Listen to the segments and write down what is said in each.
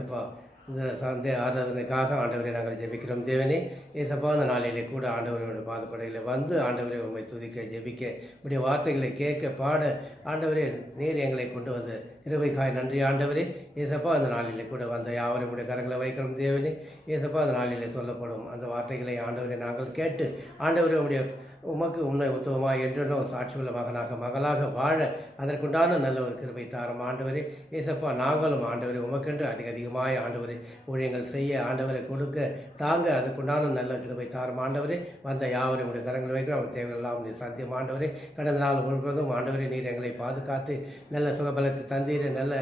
ஏசப்பா இந்த சண்டே ஆராதனைக்காக ஆண்டவரை நாங்கள் ஜெபிக்கிறோம். தேவனே ஏசப்பா, இந்த நாளிலே கூட ஆண்டவரோட பாதப்படையில் வந்து ஆண்டவரை உண்மை துதிக்க ஜெபிக்க இப்படி வார்த்தைகளை கேட்க பாட ஆண்டவரே நீர் எங்களை கொண்டு வந்து கிருபைக்காய் நன்றி ஆண்டவரே. ஏசப்பா, அந்த நாளிலே கூட வந்த யாவரும் உடைய கரங்களை வைக்கிறோம். தேவனே ஏசப்பா, அந்த நாளிலே சொல்லப்படும் அந்த வார்த்தைகளை ஆண்டவரை நாங்கள் கேட்டு ஆண்டவரை உடைய உமக்கு உண்மை உத்தவமாக என்றும் சாட்சியுள்ள மகளாக வாழ அதற்குண்டான நல்ல ஒரு கிருபை தாரும் ஆண்டவரே. ஏசப்பா, நாங்களும் ஆண்டவரை உமக்கென்று அதிகமாய் ஆண்டவரை ஊழியங்கள் செய்ய ஆண்டவரை கொடுக்க தாங்க அதற்குண்டான நல்ல கிருபை தாரும் ஆண்டவரே. வந்த யாவரும் உடைய கரங்கள் வைக்கிறோம். அவர் தேவையெல்லாம் நீர் சாத்தியம் ஆண்டவரே. கடந்த நாள் முழுவதும் ஆண்டவரை நீர் எங்களை பாதுகாத்து நல்ல சுகபலத்தை தந்தீர். நல்ல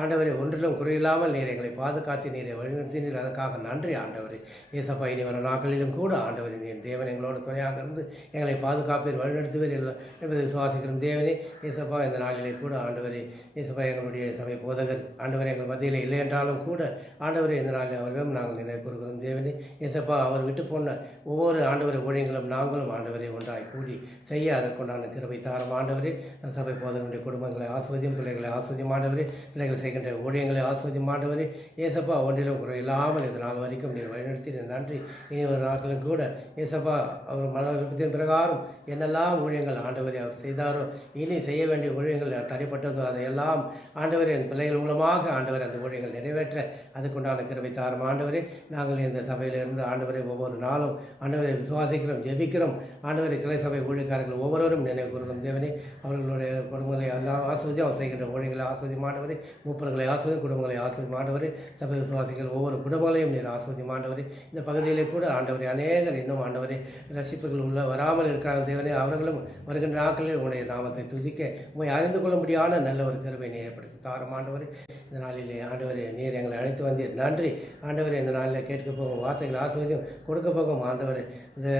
ஆண்டவரை ஒன்றிலும் குறையில்லாமல் நீர் எங்களை பாதுகாத்து நீரை வழிநடத்தினீர். அதற்காக நன்றி ஆண்டவரே. ஏசப்பா, இனி வரும் நாட்களிலும் கூட ஆண்டவரை நீர் தேவன் எங்களோடு துணையாக இருந்து எங்களை பாதுகாப்பீர் வழிநடத்துவீர் என்பதை விசுவாசிக்கிறோம். தேவனே ஏசப்பா, இந்த நாளிலே கூட ஆண்டவரே ஏசப்பா, எங்களுடைய சபை போதகர் ஆண்டவரை எங்கள் மத்தியில் இல்லை என்றாலும் கூட ஆண்டவரை இந்த நாளில் அவர்களும் நாங்கள் நினைவு கூறுகிறோம். தேவனே ஏசப்பா, அவர் விட்டு போன ஒவ்வொரு ஆண்டவரை ஊழியங்களும் நாங்களும் ஆண்டவரை ஒன்றாய் கூடி செய்ய அதற்குண்டான கிருபை தாரம் ஆண்டவரே. சபை போதகருடைய குடும்பங்களை ஆஸ்வதியும், பிள்ளைகளை ஆஸ்வதியும் ஆண்டவரே. பிள்ளைகள் செய்கின்ற ஊழியங்களை ஆஸ்வதியும் ஆண்டவரே. ஏசப்பா, ஒன்றிலும் குறை இல்லாமல் இந்த நாள் வரைக்கும் நீர் வழிநடத்தி நன்றி. இனி ஒரு நாட்களும் கூட ஏசப்பா, அவர் மன விருப்பத்தின் பிரகாரம் என்னெல்லாம் ஊழியங்கள் ஆண்டவரை அவர் செய்தாரோ, இனி செய்ய வேண்டிய ஊழியங்கள் தடைப்பட்டதோ அதையெல்லாம் ஆண்டவரை என் பிள்ளைகள் மூலமாக ஆண்டவரை அந்த ஊழியங்கள் நிறைவேற்ற அதுக்குண்டான கிருபை தாரும் ஆண்டவரே. நாங்கள் இந்த சபையிலிருந்து ஆண்டவரை ஒவ்வொரு நாளும் ஆண்டவரை விசுவாசிக்கிறோம், ஜெபிக்கிறோம் ஆண்டவரை. கிளை சபை ஊழியக்காரர்கள் ஒவ்வொருவரும் நினைவு கூறுகிறோம். தேவனே, அவர்களுடைய குடும்பங்களை எல்லாம் ஆஸ்வதி, அவர் செய்கின்ற ஊழியங்களை ஆஸ்வதி மாண்டவரே. மூப்பர்களை ஆஸ்வதி, குடும்பங்களை ஆஸ்வதி மாண்டவரே. சபை விசுவாசிகள் ஒவ்வொரு குடும்பங்களையும் நீர் ஆஸ்வதி மாண்டவரே. இந்த பகுதியிலே கூட ஆண்டவரை அநேகர் இன்னும் ஆண்டவரை ரசிப்புகள் உள்ள வராமல் இருக்கிறார்கள். தேவனே, அவர்களும் வருகின்ற நாட்களில் உங்களுடைய நாமத்தை துதிக்க உண்மை அறிந்து கொள்ள முடியாத நல்ல ஒரு கருவை நீர் ஏற்படுத்தி தாரும் ஆண்டவரே. இந்த நாளிலே ஆண்டவரே நீர் எங்களை அழைத்து வந்தீர், நன்றி ஆண்டவரே. இந்த நாளில் கேட்க போகும் வார்த்தைகள் ஆசிர்வதியும் கொடுக்க போகும் ஆண்டவரே. இந்த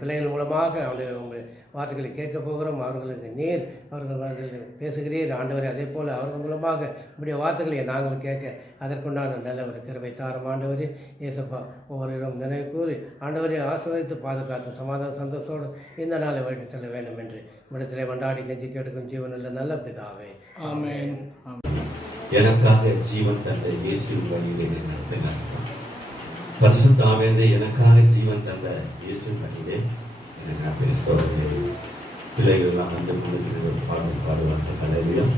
பிள்ளைகள் மூலமாக அவருடைய உங்களுடைய வார்த்தைகளை கேட்க போகிறோம். அவர்களுக்கு நீர் அவர்கள் பேசுகிறீர் ஆண்டவரே. அதே போல் அவர்கள் மூலமாக உங்களுடைய வார்த்தைகளை நாங்கள் கேட்க அதற்குண்டான நல்ல ஒரு கருவை தாரும் ஆண்டவரே. ஏசப்பா, ஒவ்வொருவரும் நினைவு கூறி ஆண்டவரை ஆசிர்வதித்து பாதுகாத்து சமாதான சந்தோஷத்தோடு இந்த நாளை வழி செல்ல வேண்டும் என்று இடத்திலே கொண்டாடி கெஞ்சி கேட்டுக்கும் ஜீவனில் நல்ல பிதாவே, ஆமென். எனக்காக ஜீவன் தந்த இயேசு வழியிலே பரிசுத்தாவே, எனக்காக ஜீவன் தந்த இயேசு வழியிலே எனக்கு பேசுவதே பிள்ளைகள் எல்லாம் வந்து கொண்டிருக்கிற பாடல் பாடுவார்கள். கலைவிடம்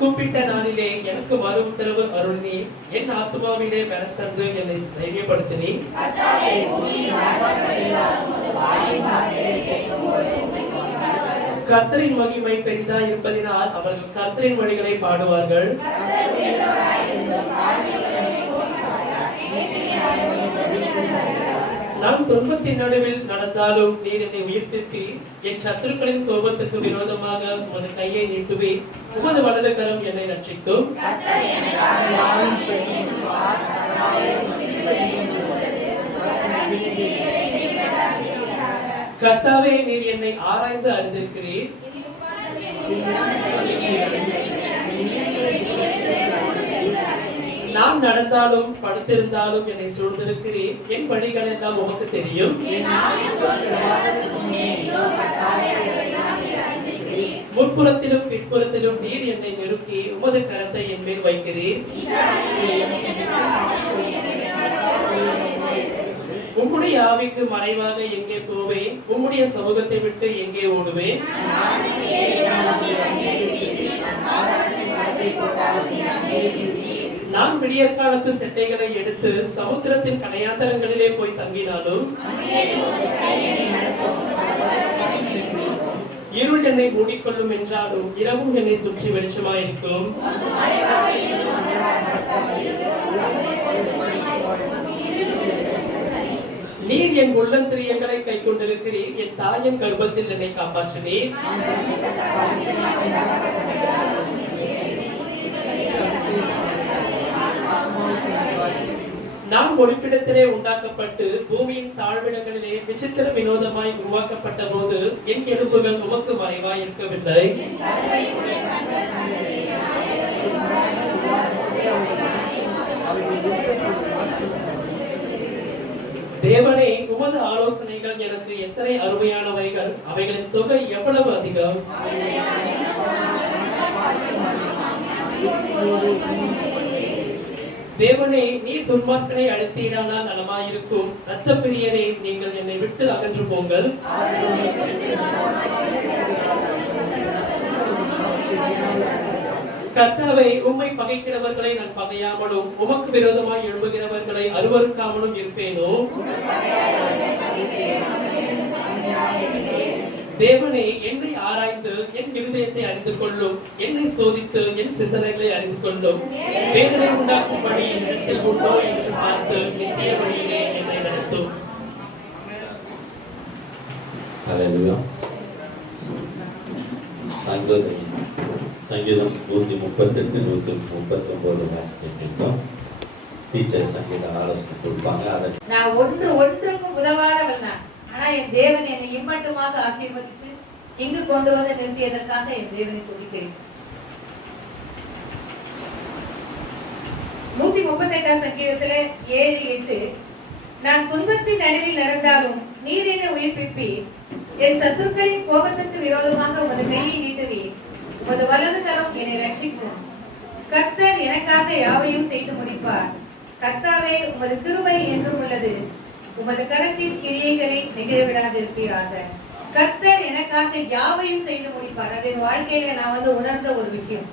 கூப்பிட்ட நாளிலே எனக்கு மறு உத்தரவு அருள்நீ, என் ஆத்மாவிலே பலத்தந்து என்னை தைரியப்படுத்தினீ. கர்த்தரின் மகிமை பெரிதா இருப்பதினால் அவர்கள் கர்த்தரின் வழிகளை பாடுவார்கள். நான் துன்பத்தின் நடுவில் நடந்தாலும் நீர் என்னை உயிர்ப்பித்தீர். என் சத்துருக்களின் கோபத்துக்கு விரோதமாக உமது கையை நீட்டுவீர். உமது வலது கரம் என்னை ரட்சிக்கும். கர்த்தாவே, நீர் என்னை ஆராய்ந்து அறிந்திருக்கிறீர். நான் நடந்தாலும் படுத்திருந்தாலும் என்னை சூழ்ந்திருக்கிறேன். என் வழிகள் எல்லாம் உமக்கு தெரியும். முன்புறத்திலும் பின்புறத்திலும் நீர் என்னை நெருக்கி உமது கரத்தை என் மேல் வைக்கிறீர். உம்முடைய ஆவிக்கு மறைவாக எங்கே போவேன்? உம்முடைய சமூகத்தை விட்டு எங்கே ஓடுவேன்? நான் விடியற்காலத்து செட்டைகளை எடுத்து சமுத்திரத்தின் கடையாந்தரங்களிலே போய் தங்கினாலும் இருள் என்னை மூடிக்கொள்ளும் என்றாலும் இரவும் என்னை சுற்றி வெளிச்சமாயிருக்கும். நீர் என் உள்ளந்திரியங்களை கை கொண்டிருக்கிறீர். என் தாயின் கர்ப்பத்தில் என்னை காப்பாற்றினீர். நாம் ஒளிப்பிடத்திலே உண்டாக்கப்பட்டு பூமியின் தாழ்விடங்களிலே விசித்திர வினோதமாய் உருவாக்கப்பட்ட போது என் எலும்புகள் உமக்கு மறைவாய் இருக்கவில்லை. தேவனே, உமது ஆலோசனைகள் எனக்கு எத்தனை அருமையானவைகள்! அவைகளின் தொகை எவ்வளவு அதிகம்! தேவனே, நீர் துன்மார்க்கனை அழைத்தீரானால் நலமாயிருக்கும். இரத்த பிரியரே, நீங்கள் என்னை விட்டு அகன்று போங்கள். கர்த்தாவே, உம்மை பகைக்கிறவர்களை நான் பகையாமலும் உமக்கு விரோதமாய் எழும்புகிறவர்களை அருவருக்காமலும் இருப்பேனோ? தேவனே, என்னை ஆராய்ந்து என் இருதயத்தை அறிந்து கொள்ளும். என்னை சோதித்து என் சிந்தனைகளை அறிந்து கொள்ளும். வேதனை உண்டாக்கும்படி இடத்தில் உண்டோ என்று பார்த்து நித்திய வழியிலே என்னை நடத்தும். சங்கீதம் 138 139 வாசிக்கின்றோம். டீச்சர் சங்கீத ஆலோசனை கொடுப்பாங்க. அதை நான் ஒன்றுக்கும் உதவாதவன் தான். ஆனா என் தேவன் என்னை இம்மட்டுமாக ஆசீர்வதித்து இங்கு கொண்டு வந்து நிறுத்தியதற்காக என் தேவனை துதிக்கிறேன். 138 சங்கீதத்திலே 7-8 நான் துன்பத்தின் நடுவில் நடந்தாலும் நீர் என்னை உயிர்ப்பிப்பீர். என் சத்துருக்களின் கோபத்துக்கு விரோதமாக உமது கையை நீட்டுவீர். உமது வலது கரம் என்னை ரட்சிக்கும். கர்த்தர் எனக்காக யாவையும் செய்து முடிப்பார். கர்த்தாவே, உமது கிருபை என்றும் உள்ளது. உமது கரத்தின் கிரியைகளை நிகழவிடாதிருப்பீராக. கர்த்தர் எனக்காக யாவையும் செய்து முடிப்பார். அது என் வாழ்க்கையில நான் உணர்ந்த ஒரு விஷயம்.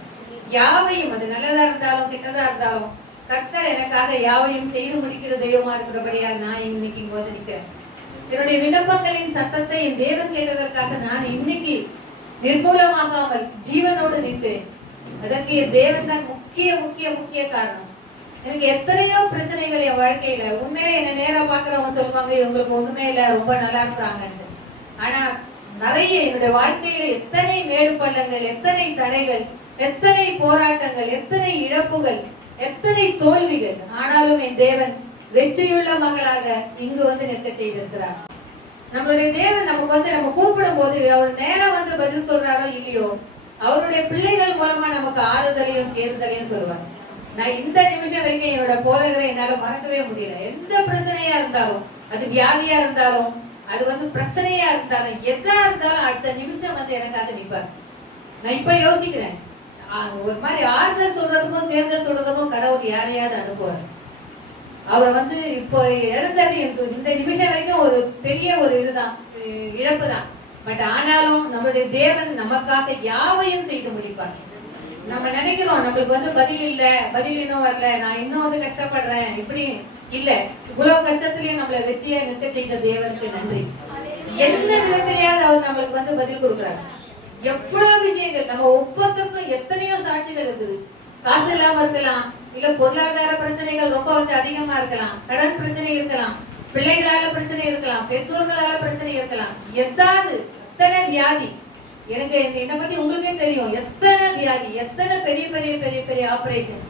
யாவையும், அது நல்லதா இருந்தாலும் கெட்டதா இருந்தாலும், கர்த்தர் எனக்காக யாவையும் செய்து முடிக்கிற தெய்வமா இருக்கிறபடியால் நான் இன்னைக்கு இங்க வந்து நிற்கிறேன். என்னுடைய விண்ணப்பங்களின் சத்தத்தை என் தேவன் கேட்டதற்காக நான் இன்னைக்கு நிர்மூலமாகாமல் ஜீவனோடு நிற்கிறேன். அதற்கு என் தேவன் தான் முக்கிய முக்கிய முக்கிய காரணம். எனக்கு எத்தனையோ பிரச்சனைகள் என் வாழ்க்கையில, உண்மையில என்ன நேரா பாக்குறவங்க சொல்லுவாங்க இவங்களுக்கு ஒண்ணுமே இல்ல, ரொம்ப நல்லா இருக்கிறாங்கன்னு. ஆனா நிறைய என்னுடைய வாழ்க்கையில எத்தனை மேடு பள்ளங்கள், எத்தனை தடைகள், எத்தனை போராட்டங்கள், எத்தனை இழப்புகள், எத்தனை தோல்விகள். ஆனாலும் என் தேவன் வெற்றியுள்ள மகளாக இங்கு வந்து நிற்க செய்திருக்கிறார். நம்மளுடைய தேவன் நமக்கு நம்ம கூப்பிடும் போது அவர் நேரம் பதில் சொல்றாரோ இல்லையோ, அவருடைய பிள்ளைகள் மூலமா நமக்கு ஆறுதலையும் தேர்தலையும் சொல்லுவார். நான் இந்த நிமிஷம் வரைக்கும் என்னோட போதகரை என்னால மறக்கவே முடியல. எந்த பிரச்சனையா இருந்தாலும், அது வியாதியா இருந்தாலும், அது பிரச்சனையா இருந்தாலும், எதா இருந்தாலும் அடுத்த நிமிஷம் எனக்காக நிற்பார். நான் இப்ப யோசிக்கிறேன், ஒரு மாதிரி ஆறுதல் சொல்றதுக்கும் தேர்தல் சொல்றதுக்கும் கடவுள் யாரையாவது அனுப்புவார். அவர் இப்போ இழந்தது இந்த நிமிஷம் வரைக்கும் ஒரு பெரிய ஒரு இதுதான், இழப்பு தான். பட் ஆனாலும் நம்மளுடைய தேவன் நமக்காக யாவையும் செய்து முடிப்பார். நம்ம நினைக்கிறோம் நம்மளுக்கு பதில் இல்ல, பதில் இன்னும் வரல, நான் இன்னும் கஷ்டப்படுறேன், இப்படி இல்ல. இவ்வளவு கஷ்டத்திலயும் நம்மள வெற்றியா நிற்க செய்த தேவனுக்கு நன்றி. எந்த விதத்திலேயாவது அவர் நம்மளுக்கு பதில் கொடுக்குறாரு. எவ்வளவு விஷயங்கள், நம்ம ஒவ்வொருத்தருக்கும் எத்தனையோ சாட்சிகள் இருக்குது. காசு இல்லாம இருக்கலாம், இல்ல பொருளாதார பிரச்சனைகள் ரொம்ப அதிகமா இருக்கலாம், கடன் பிரச்சனை இருக்கலாம், பிள்ளைகளால பிரச்சனை இருக்கலாம், பெற்றோர்களால பிரச்சனை இருக்கலாம், ஏதாவது எத்தனை வியாதி. எனக்கு என்னை பத்தி உங்களுக்கே தெரியும், எத்தனை வியாதி, எத்தனை பெரிய பெரிய பெரிய பெரிய ஆபரேஷன்.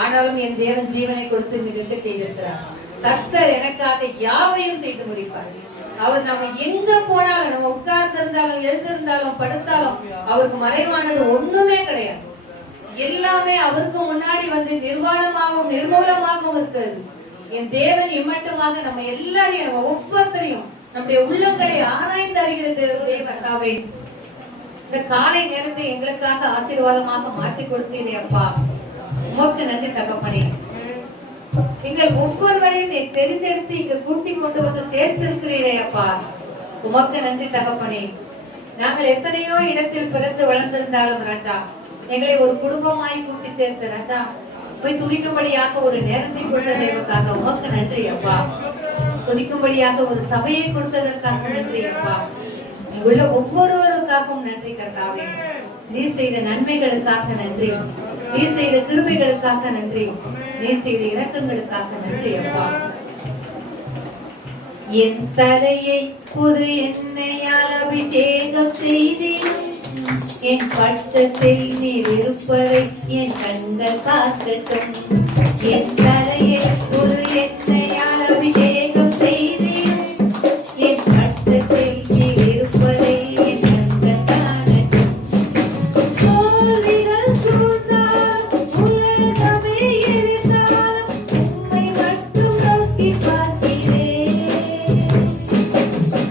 ஆனாலும் என் தேவன் ஜீவனை கொடுத்து நிகழ்ச்சி செய்திருக்கிறார். கர்த்தர் எனக்காக யாவையும் செய்து முடிப்பார். அவர் நம்ம எங்க போனாலும், நம்ம உட்கார்ந்து இருந்தாலும், எழுந்திருந்தாலும், படுத்தாலும், அவருக்கு மறைவானது ஒண்ணுமே கிடையாது. எல்லாமே அவருக்கு முன்னாடி நிர்வாணமாகவும் நிர்மூலமாகவும் இருக்கிறது. என் தேவன் இம்மட்டுமாக நம்ம எல்லாரையும், நம்ம ஒவ்வொருத்தரையும், நம்முடைய உள்ளங்களை ஆராய்ந்து அறிகிறது தேவனாவே. இந்த காலை நேரத்தை எங்களுக்காக ஆசீர்வாதமாக மாற்றி கொடுத்தீரே அப்பா, உமக்கு நன்றி தகப்பனே. எங்கள் ஒவ்வொருவரையும் நீ தெரிந்தெடுத்து இங்க கூட்டி கொண்டு சேர்த்திருக்கிறீரே அப்பா, உமக்கு நன்றி தகப்பனே. நாங்கள் எத்தனையோ இடத்தில் பிறந்து வளர்ந்திருந்தாலும் ராஜா, எங்களை ஒரு குடும்பமாய் கூட்டி சேர்த்து ராஜா போய் துதிக்கும்படியாக ஒரு நேரத்தை கொடுத்ததற்காக உமக்கு நன்றி அப்பா. துதிக்கும்படியாக ஒரு சபையை கொடுத்ததற்காக நன்றி அப்பா. உள்ள ஒவ்வொருவருக்காகவும் நன்றி கர்த்தாவே. நீர் செய்த நன்மைகளுக்காக நன்றி, நீர் செய்த கிருபைகளுக்காக நன்றி, நீர் செய்த இரக்கங்களுக்காக நன்றி அப்பா. என் தலையை புது எண்ணெயால் அபிஷேகம் செய்தேன், என் பட்டத்தில் நீர் இருப்பதை என் கண்கள் பார்க்கட்டும். என் தலையை புது எண்ணெயால் அபிஷேகம் செய்தேன், என் பட்டத்தில் நீர் இருப்பதை என் கண்கள் காணட்டும். தோல்விகள் சூழ்ந்தால், உலகமே எரிந்தால், உம்மை மட்டும் நோக்கி பார்க்கிறேன்.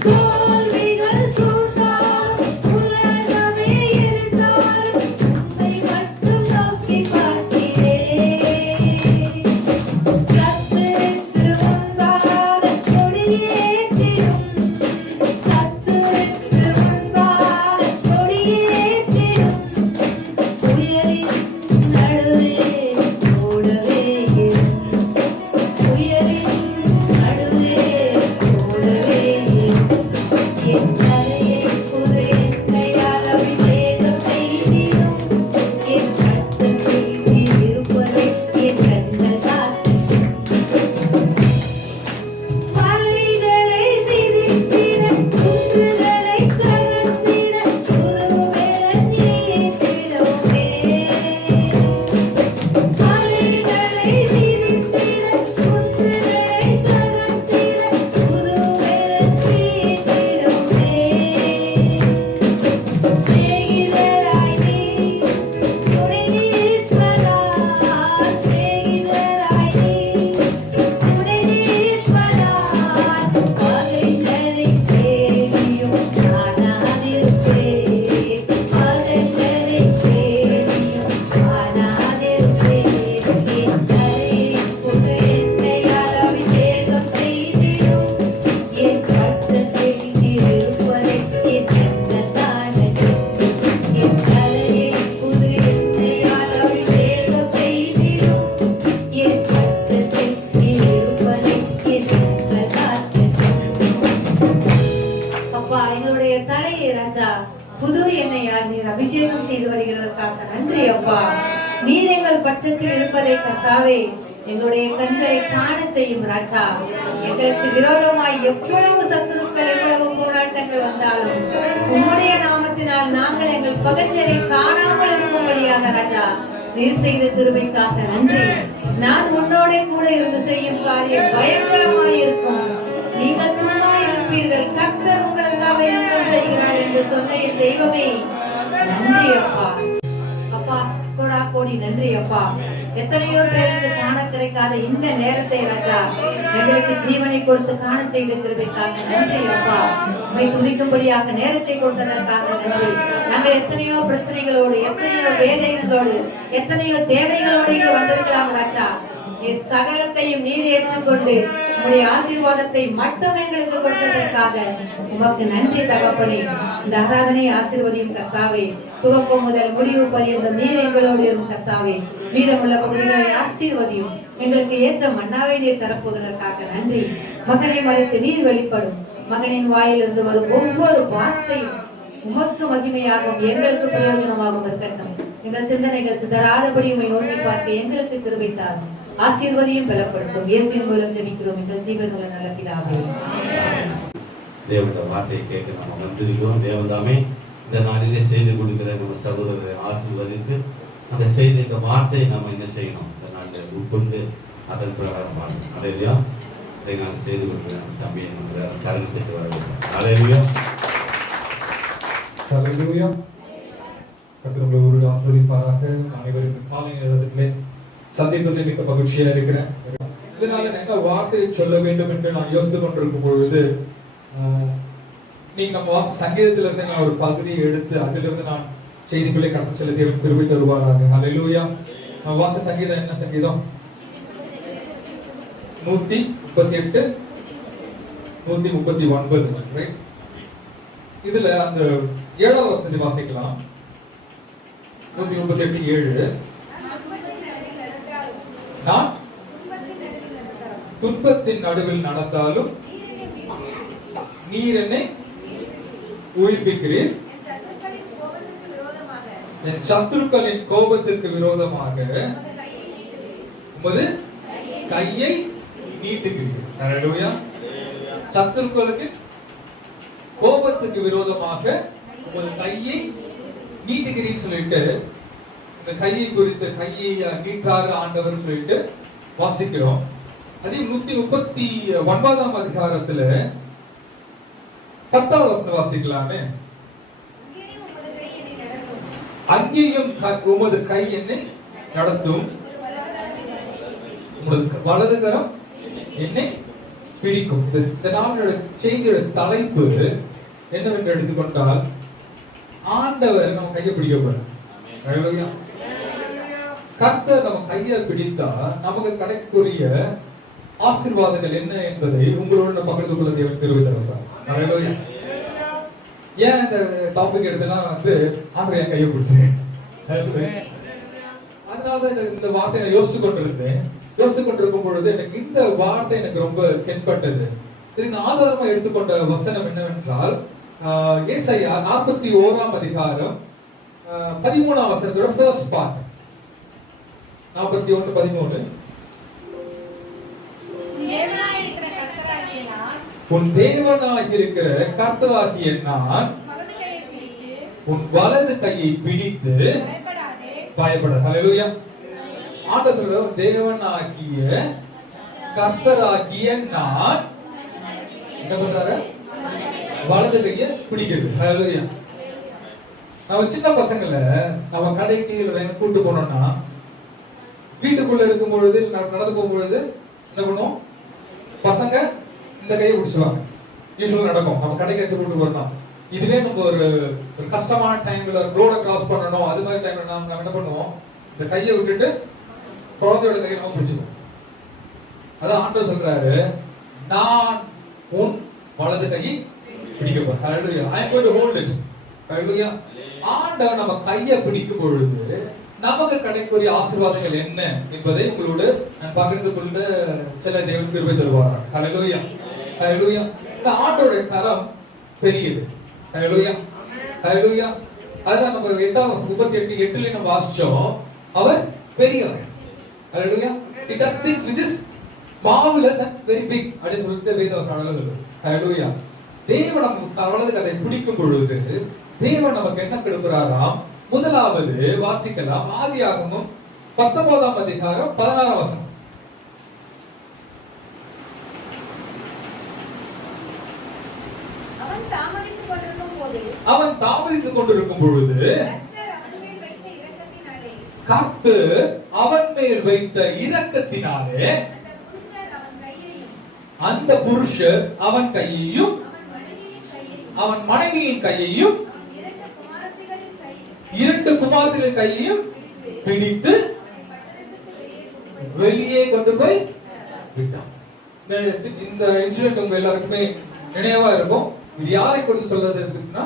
தோல்விகள் சூழ்ந்தால், உலகமே எரிந்தால், உம்மை மட்டும் நோக்கி பார்க்கிறேன். அப்பா. நீர் எங்கள் பட்சத்தில் இருப்பதை கர்த்தாவே எங்களுடைய கண்களை காண செய்யும் ராஜா. எங்களுக்கு விரோதமாய் எவ்வளவு சத்துருக்கள் எவ்வளவு போராட்டங்கள் வந்தாலும் உம்முடைய நாமத்தினால் நாங்கள் எங்கள் பகைஞரை காணாமல் இருக்கும்படியாக ராஜா நீர் செய்த கிருபைக்காக நன்றி. நான் உன்னோட கூட இருந்து செய்யும் காரியம் பயங்கரமாய் இருக்கும். நீங்கள் சும்மா இருப்பீர்கள், கர்த்தர் உங்களுக்காக யுத்தம் செய்கிறார் என்று சொன்ன என் தெய்வமே நன்றி அப்பா. அப்பா கோடா கோடி நன்றி அப்பா. எத்தனையோ பேருக்கு காண கிடைக்காத இந்த நேரத்தை ராஜா எங்களுக்கு ஜீவனை கொடுத்து காண செய்த கிருபைக்காக நன்றி அப்பா. உம்மை துதிக்கும்படியாக நேரத்தை கொடுத்ததற்காக நன்றி. நாங்கள் எத்தனையோ பிரச்சனைகளோடு, எத்தனையோ வேதனைகளோடு, எத்தனையோ தேவைகளோடு இங்கு வந்திருக்கலாம் ராஜா. நீர் சகலத்தையும் நீர் ஏற்றுக்கொண்டு உங்களுடைய ஆசீர்வாதத்தை மட்டும் எங்களுக்கு கொடுத்ததற்காக உமக்கு நன்றி தகப்பனே. இந்த ஆராதனை ஆசீர்வதியும் கர்த்தாவே. துவக்கம் முதல் முடிவு பரியந்தம் நீர் எங்களோடு இருக்கும் கர்த்தாவே. மீதமுள்ள பகுதிகளை ஆசீர்வதியும். எங்களுக்கு ஏற்ற மன்னாவை நீர் தரப்போவதற்காக நன்றி. மகனை மறைத்து நீர் வெளிப்படும். மகனின் வாயிலிருந்து வரும் ஒவ்வொரு வார்த்தையும் உமக்கு மகிமையாகவும் எங்களுக்கு பிரயோஜனமாகவும் இருக்கட்டும். எங்கள் சிந்தனைகள் சிதறாதபடி உம்மை நோக்கி பார்க்க எங்களுக்கு கிருபைத்தார். ஆசீர்வதியும் பலப்படுத்தும். இயேசுவின் மூலம் ஜெபிக்கிறோம் எங்கள் ஜீவனுள்ள நல்ல பிதாவே. தேவனுடைய வார்த்தையை கேட்க நம்ம வந்திருக்கிறோம். தேவதாமே இந்த நாளிலே செய்து கொடுக்கிற நம்ம சகோதரரை ஆசீர்வதித்து அந்த செய்த இந்த வார்த்தையை நம்ம என்ன செய்யணும், இந்த நாளில் உட்கொண்டு அதன் பிரகாரம் வாழணும். அலையிலையா அதை நான் செய்து கொடுக்கிறேன். தம்பியை நம்ம கருத்துக்கு வரவேற்கிறோம். அலையிலையா ஹல்லேலூயா. கர்த்தர் உங்களை ஒரு ஆசீர்வதிப்பாராக. அனைவருக்கும் காலை நேரத்திலே சந்திப்பதில் மிக்க மகிழ்ச்சியா இருக்கிறேன். இதனால என்ன வார்த்தையை சொல்ல வேண்டும் என்று நான் யோசித்துக் கொண்டிருக்கும் பொழுது நீங்க நம்ம சங்கீதத்தில இருந்து நான் ஒரு பகுதியை எடுத்து அதிலிருந்து நான் செய்திகளை கற்று செல்ல தேவன் கிருபை தருவாராக. ஹல்லேலூயா. நான் வாச சங்கீதம் என்ன சங்கீதம் 138 139 ரைட். இதுல அந்த 7வது வசனத்தை வாசிக்கலாம். 138:7. நான் துன்பத்தின் நடுவில் நடந்தாலும் நீர் என்னை உயிர்ப்பிக்கிறீர். என் சத்துருக்களின் கோபத்திற்கு விரோதமாக உமது கையை நீட்டுகிறீர். ஹல்லேலூயா. சத்துருக்களுக்கு கோபத்துக்கு விரோதமாக உமது கையை நீட்டுகிறீன்னு சொல்லிட்டு இந்த கையை குறித்து கையை நீட்டாறு ஆண்டவர் சொல்லிட்டு வாசிக்கிறோம். அதே 139ஆம் அதிகாரத்துல 10வது வசனம் வாசிக்கலாமே. அங்கேயும் உமது கை என்னை நடத்தும், உமது வலது கரம் என்னை பிடிக்கும். இந்த நாளோட செய்தியோட தலைப்பு என்னவென்று எடுத்துக்கொண்டால் ஆண்டவர் நம்ம கையை பிடிக்க போறார். கர்த்தர் நம்ம கையை பிடித்தா நமக்கு கிடைக்கக்கூடிய ஆசீர்வாதங்கள் என்ன என்பதை உங்களோட பகிர்ந்து கொள்ள தேவன் கிருபை தருவார். ஏன் இந்த டாபிக் எடுத்தனா ஆண்டவர் என் கையை பிடிச்சிருக்கேன். அதனால இந்த வார்த்தையை நான் யோசிச்சு கொண்டிருக்கும் பொழுது எனக்கு இந்த வார்த்தை எனக்கு ரொம்ப தென்பட்டது. இதுக்கு ஆதாரமா எடுத்துக்கொண்ட வசனம் என்னவென்றால் ஏசாயா 41ஆம் அதிகாரம் 13ஆம் வசனத்தோட ஃபர்ஸ்ட் பார்ட். 41:13. உன் தேவனாய் இருக்கிற கர்த்தராகிய நான் உன் வலது கையை பிடித்து பயப்பட. ஹல்லேலூயா. ஆண்டவர் சொல்ற தேவனாகிய கர்த்தராகிய நான் என்ன பண்றாரு? வலது கையை பிடிக்கிறது. ஹல்லேலூயா. நம்ம சின்ன பசங்களை நம்ம கடைக்கு கூட்டு போனோம்னா வீட்டுக்குள்ள இருக்கும் பொழுது நடந்து போகும் பொழுது என்ன பண்ணுவோம்? பசங்க இந்த கையை பிடிச்சுவாங்க. யூஸ்வலா நடக்கும். நம்ம கடைக்கு வச்சு கூட்டு போறோம். இதுவே நம்ம ஒரு கஷ்டமான டைம்ல ரோட கிராஸ் பண்ணணும், அது மாதிரி டைம்ல நம்ம என்ன பண்ணுவோம்? இந்த கையை விட்டுட்டு குழந்தையோட கையை நம்ம பிடிச்சுக்குவோம். அதான் ஆண்டவர் சொல்றாரு, நான் உன் வலது கையை பிடிக்க போறேன். ஹல்லேலூயா. I am going to hold it. ஹல்லேலூயா. ஆண்டவர் நம்ம கையை பிடிக்கும் பொழுது நமக்கு கிடைக்கக்கூடிய ஆசீர்வாதங்கள் என்ன என்பதை உங்களோடு நான் பகிர்ந்து கொள்ள சில தேவன் கிருபை தருவார். ஹல்லேலூயா. ஹல்லேலூயா. இந்த ஆண்டவருடைய கரம் பெரியது. ஹல்லேலூயா. ஹல்லேலூயா. அதான் நம்ம 8:38 நம்ம வாசிச்சோம். அவர் பெரியவர். ஹalleluya. He does things which is marvelous and very big. அப்படி சொல்லிட்டு வேதம் அழகு. ஹalleluya. தேவன் நம்ம வலது கரத்தை பிடிக்கும் பொழுது தேவன் நமக்கு என்ன கொடுக்கிறாராம்? முதலாவது வாசிக்கலாம். ஆதியாகமம் 19ஆம் அதிகாரம் 16ஆம் வசனம். அவன் தாமதித்துக் கொண்டிருக்கும் பொழுது கர்த்தர் அவன் மேல் வைத்த இரக்கத்தினாலே அந்த புருஷர் அவன் கையையும் அவன் மனைவியின் கையையும் 2 குமாரத்திகளின் கையையும் பிடித்து வெளியே கொண்டு போய் விட்டான். இந்த இன்சிடென்ட் உங்க எல்லாருக்குமே நினைவா இருக்கும். இது யாரை குறித்து சொல்றதுன்னா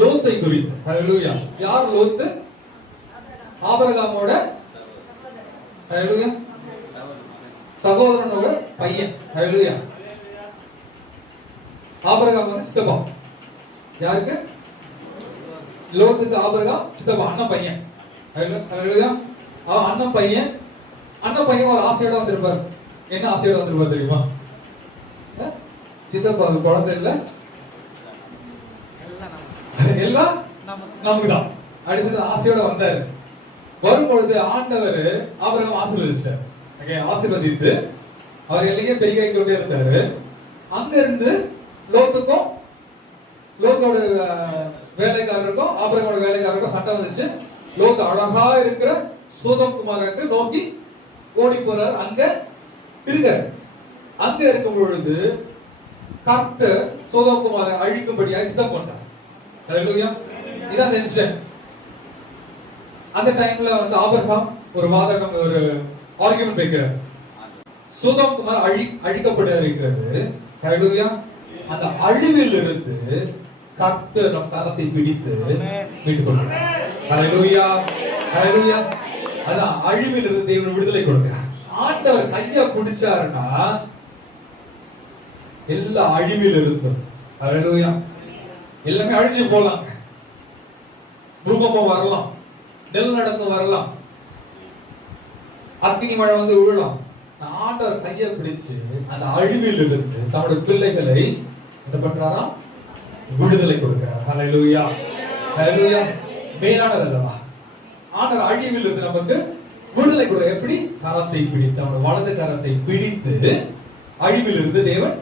லோத்தை குறித்து. ஹalleluya. யார் லோத்து? ஆபிரகாமோட ஹalleluya சகோதரனோட பையன். ஹalleluya. ஆபிரகாம் வந்து சித்தப்பா. யாருக்கு? லோத்துக்கு ஆபிரகாம் சித்தப்பா, அண்ணன் பையன். ஹalleluya. அண்ணன் பையன் ஒரு ஆசையோட வந்திருப்பார். என்ன ஆசையோட வந்திருப்பார் தெரியுமா? சித்தப்பா அது குழந்தை இல்ல, எல்லாம் நமக்குதான் அப்படி சொல்லி ஆசையோட வந்தாரு. வரும்பொழுது ஆண்டவர் ஆபிரகாம் ஆசீர்வதிச்சிட்டார். ஆசீர்வதித்து அவர் எல்லையே பெரிய கொண்டே இருந்தாரு. அங்க இருந்து லோத்துக்கும் லோத்தோட வேலைக்காரருக்கும் ஆபிரகாமோட வேலைக்காரருக்கும் சண்டை வந்துச்சு. லோத்து அழகா இருக்கிற சோதோம் குமாரருக்கு நோக்கி ஓடி போறார். அங்க இருக்காரு. அங்க இருக்கும் பொழுது கர்த்தர் சோதோம் குமாரை அழிக்கும்படியாக சித்தம் கொண்டார். ஹalleluya. இதான் அந்த இன்சிடென்ட். அந்த டைம்ல வந்து ஆபிரகாம் ஒரு வாதம், ஒரு ஆர்குமென்ட் வைக்கிறார். சோதோம் குமார் அழிக்கப்பட இருக்கிறது. ஹalleluya. அந்த அழிவில் இருந்து கர்த்தர் நம் கரத்தை பிடித்து மீட்டு கொண்டார். ஹalleluya. ஹalleluya. அதான் அழிவில் இருந்து தேவன் விடுதலை கொடுக்கிறார். ஆண்டவர் கையை பிடிச்சாருன்னா எல்லா அழிவில் இருந்து ஹalleluya எல்லாமே அழிஞ்சு போலாம். பூகம்பம் வரலாம், நிலநடுக்கம் வரலாம், அக்னி மழை வந்து விழலாம். ஆண்டவர் கையை பிடிச்சு அந்த அழிவில் இருந்து தம்முடைய பிள்ளைகளை என்ன பண்றாராம்? விடுதலை கொடுக்கிறார். ஹalleluya. ஹalleluya. மேலானது அல்லவா? ஆண்டவர் அழிவில் இருந்து நமக்கு விடுதலை கொடுக்க எப்படி? கரத்தை பிடித்து, அவருடைய வலது கரத்தை பிடித்து அழிவில் இருந்து தேவன்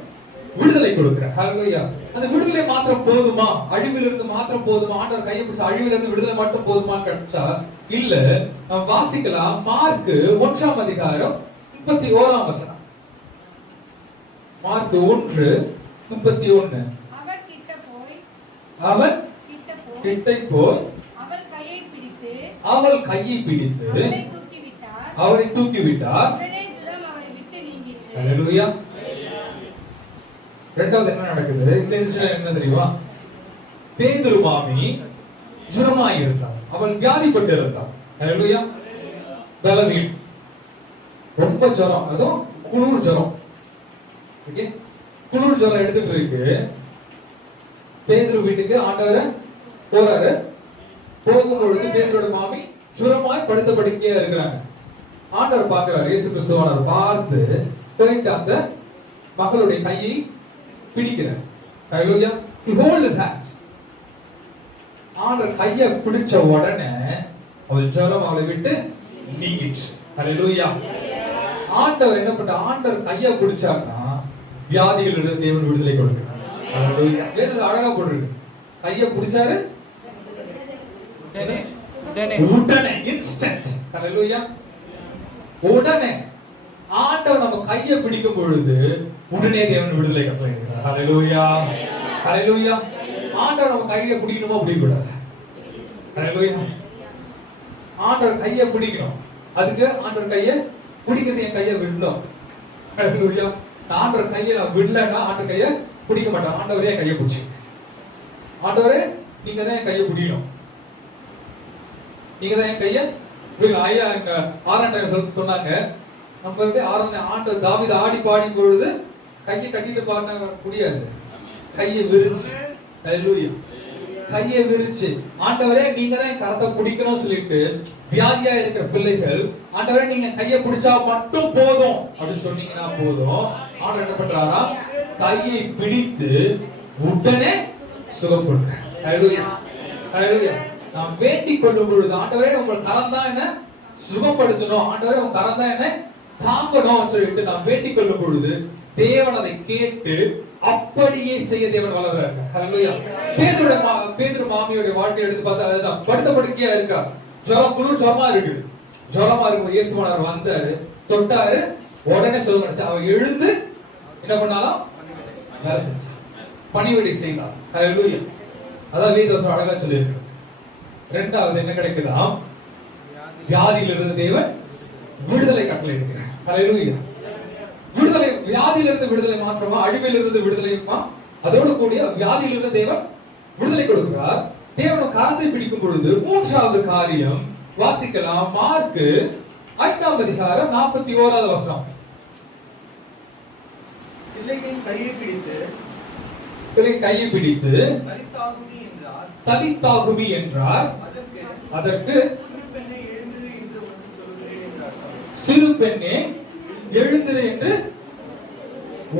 விடுதலை கொடுக்கிறார். ஹalleluya. அந்த விடுதலை மாத்திரம் போதுமா? அழிவில் இருந்து மாத்திரம் போதுமா? ஆண்டவர் கையை பிடிச்சு அழிவில் இருந்து விடுதலை மட்டும் போதுமான்னு கேட்டா இல்ல. நம்ம வாசிக்கலாம். மார்க் 1ஆம் அதிகாரம் 31ஆம் வசனம். மார்க் 1:31. அவன் கிட்ட போய் அவள் கையை பிடித்து அவளை தூக்கி விட்டார். ஹalleluya. ரெண்டாவது என்ன நடக்குது? இந்த இன்சிடென்ட் என்ன தெரியுமா? பேதுரு மாமி ஜுரமாய் இருந்தார். அவள் வியாதிப்பட்டு இருந்தார். ஹalleluya. பலவீனம், ரொம்ப ஜுரம், அதுவும் குளிர் ஜுரம். ஓகே, குளிர் ஜுரம் எடுத்துட்டு இருக்கு. பேதுரு வீட்டுக்கு ஆண்டவர் போறாரு. போகும்பொழுது பேதுரோட மாமி ஜுரமாய் படுத்த படுக்கையா இருக்கிறாங்க. ஆண்டவர் பார்க்கிறார். இயேசு கிறிஸ்துவானவர் பார்த்து போயிட்டு அந்த மகளுடைய கையை பிடிக்கிறார். ஹalleluya. He hold his hands. ஆண்டவர் கையை பிடிச்ச உடனே அவள் ஜுரம் அவளை விட்டு நீங்கிச்சு. ஹalleluya. ஆண்டவர் என்ன பண்ண? ஆண்டவர் கையை பிடிச்சாருன்னா வியாதிகளிலிருந்து தேவன் விடுதலை கொடுக்கிறார். ஹalleluya. வேதத்துல அழகா போட்டிருக்கு. கையை பிடிச்சாரு உடனே இன்ஸ்டன்ட். ஹalleluya. உடனே ஆண்டவர் நம்ம கையை பிடிக்கும் பொழுது உடனே தேவன் விடுதலை கட்டளையிடுகிறார். ஹalleluya. ஹalleluya. ஆண்டவர் நம்ம கையை பிடிக்கணுமா? பிடிக்கக்கூடாது. ஹalleluya. ஆண்டவர் கையை பிடிக்கணும். அதுக்கு ஆண்டவர் கையை பிடிக்கிறது என் கையை விடணும். ஹalleluya. ஆண்டவர் கையை விடலன்னா ஆண்டவர் கையை பிடிக்க மாட்டார். ஆண்டவரே கையை பிடிச்சி, ஆண்டவரே நீங்க தான் என் கையை பிடிக்கணும், நீங்க தான் என் கையை பிடிக்கணும். ஐயா எங்க 6ஆம் டைம் சொன்னாங்க. நம்ம ஆண்டவர் தாவீது ஆடி பாடி பொழுது கையை கட்டிட்டு பாடினா முடியாது, கையை விரிச்சு. ஹalleluya. கையை விரிச்சு, ஆண்டவரே நீங்க தான் என் கரத்தை பிடிக்கணும்னு சொல்லிட்டு வியாதியா இருக்கிற பிள்ளைகள், ஆண்டவரே நீங்க கையை பிடிச்சா மட்டும் போதும் அப்படின்னு சொன்னீங்கன்னா போதும், ஆண்டவர் என்ன பண்றாரா, கையை பிடித்து உடனே சுகப்படுறார். ஹல்லேலூயா, ஹல்லேலூயா. நாம் வேண்டிக் கொள்ளும் பொழுது, ஆண்டவரே உங்கள் கரம் தான் என்ன சுகப்படுத்தணும், ஆண்டவரே உங்க கரம் தான் என்ன தாங்கணும் சொல்லிட்டு நாம் வேண்டிக் கொள்ளும் பொழுது தேவன் அதை கேட்டு அப்படியே செய்ய தேவன் வல்லவராக இருக்கார். ஹல்லேலூயா. பேதுரு மாமியோட வாழ்க்கையை எடுத்து பார்த்தா அதுதான், படுத்த படுக்கையா இருக்கா, ஜுரமா இருக்கு. ஜுரமா இருக்கும், இயேசுவானவர் வந்தாரு, தொட்டாரு, உடனே சொல்லுங்க, அவ எழுந்து என்ன பண்ணாலும் வேலை செஞ்சா, பணிவிடை செய்தார். ஹல்லேலூயா. அதான் வேதவசனம் அழகா சொல்லியிருக்கு. இரண்டாவது என்ன கிடைக்குதாம், வியாதியிலிருந்து தேவன் விடுதலை கட்டளையிடுகிறார். ஹல்லேலூயா. விடுதலை, வியாதியிலிருந்து விடுதலை மாற்றமா, அழிவிலிருந்து விடுதலைமா, அதோடு கூடிய வியாதியிலிருந்து தேவன் விடுதலை கொடுக்கிறார். தேவன் கரத்தை பிடிக்கும் பொழுது மூன்றாவது காரியம் வாசிக்கலாம். மார்க் 8ஆம் அதிகாரம் 41வது வசனம். பிள்ளைகளின் கையை பிடித்து தலித்தாகுமி என்றார். அதற்கு சிறு பெண்ணே எழுந்திரு என்று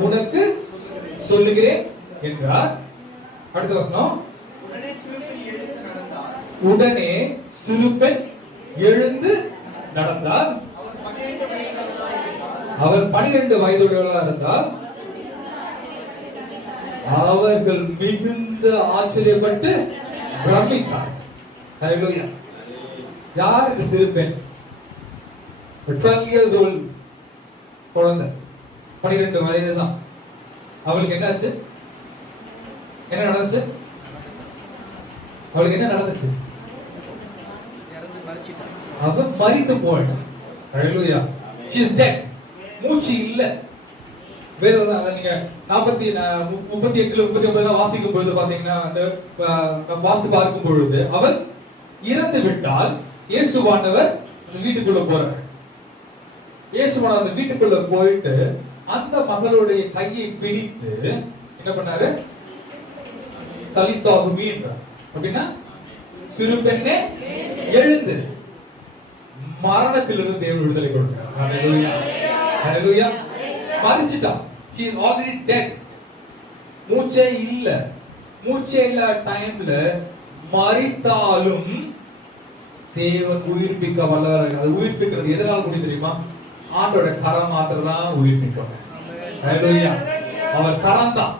உனக்கு சொல்லுகிறேன் என்றார். அடுத்த வசனம், உடனே சிறு பெண் எழுந்து நடந்தார். அவர் 12 வயதுள்ளவர்களாக இருந்தார். அவர்கள் மிகுந்த ஆச்சரியப்பட்டு பிரமித்தார். ஹல்லேலூயா. யார் இந்த சிறு பெண்? 12 years old குழந்தை, 12 வயது தான். அவளுக்கு என்னாச்சு? என்ன நடந்துச்சு? அவளுக்கு என்ன நடந்துச்சு? அவ மரித்து போயிட்டான். ஹல்லேலூயா. she is dead. மூச்சு இல்ல. வேற நீங்க 38 39 வாசிக்கும் பொழுது பாத்தீங்கன்னா, அந்த வாசித்து பார்க்கும் பொழுது அவர் இறந்து விட்டால் இயேசுவானவர் வீட்டுக்குள்ள போறார். இயேசுவானவர் அந்த வீட்டுக்குள்ள போயிட்டு அந்த மகளுடைய கையை பிடித்து என்ன பண்ணாரு? தலித்தாகுமி என்றார். அப்படின்னா சிறு பெண்ணே எழுந்து. மரணத்திலிருந்து தேவன் விடுதலை கொடுக்கிறார். ஹல்லேலூயா, ஹல்லேலூயா. மரிச்சிட்டான். She is already dead. மூச்சே இல்ல டைம்ல மரித்தாலும் தேவன் உயிர்ப்பிக்க வல்லவராக. அது உயிர்ப்பிக்கிறது எதனால முடியும் தெரியுமா? ஆண்டோட கரம் மாத்திரம் தான் உயிர்ப்பிக்கும். ஹல்லேலூயா. அவர் கரம் தான்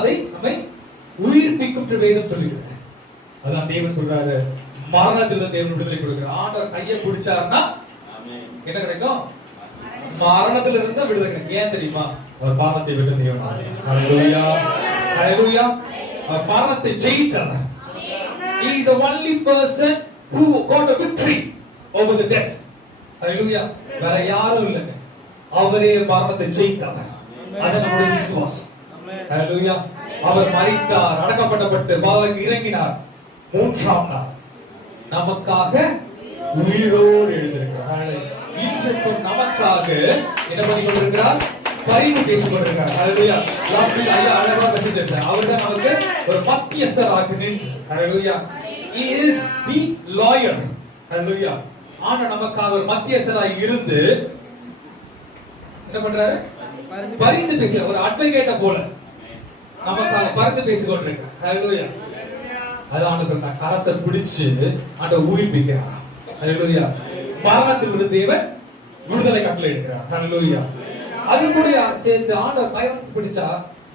அதை நம்மை உயிர்ப்பிக்கும் என்று வேதம் சொல்லுகிறது. அதான் தேவன் சொல்றாரு, மரணத்திலிருந்து தேவன் விடுதலை கொடுக்கிறார். ஆண்டவர் கையை பிடிச்சாருன்னா என்ன கிடைக்கும்? மரணத்திலிருந்து விடுதலை கிடைக்கும். ஏன் தெரியுமா? அவர் பாவத்தை விட்டு தேவன். ஹல்லேலூயா, ஹல்லேலூயா. அவர் பாவத்தை ஜெயித்தவர். He is the only person who got a victory over the death. ஹல்லேலூயா. வேற யாரும் இல்லைங்க. அவரே மரணத்தை ஜெயித்தவர். அது நம்முடைய விசுவாசம். ஹல்லேலூயா. அவர் மரித்தார், அடக்கப்பட்டு பாதாளத்தில் இறங்கினார். 3ஆம் நாள் நமக்காக உயிரோடு எழுந்திருக்கிறார். இன்றைக்கும் நமக்காக என்ன பண்ணி கொண்டிருக்கிறார்? பரிந்து பேசிக் கொண்டிருக்கிறார். ஹல்லேலூயா. லாஸ்ட் வீக் ஐயா அழகா மெசேஜ் எடுத்தார். அவர்தான் நமக்கு ஒரு மத்தியஸ்தராக நின்று. ஹல்லேலூயா. He is the lawyer. ஹல்லேலூயா. ஆனா நமக்காக ஒரு மத்தியஸ்தராக இருந்து என்ன பண்றாரு? பரிந்து பேச, ஒரு அட்வொகேட்ட போல நமக்காக பரிந்து பேசிக் கொண்டிருக்கிறார். ஹல்லேலூயா. அதான் சொன்ன கரத்தை பிடிச்சு ஆண்டவர் உயிர்ப்பிக்கிறார். ஹல்லேலூயா. மரணத்திலிருந்து தேவன் விடுதலை கட்டளையிடுகிறார். ஹல்லேலூயா. அது கூட சேர்த்து ஆண்டவர் கரத்தை பிடிச்சா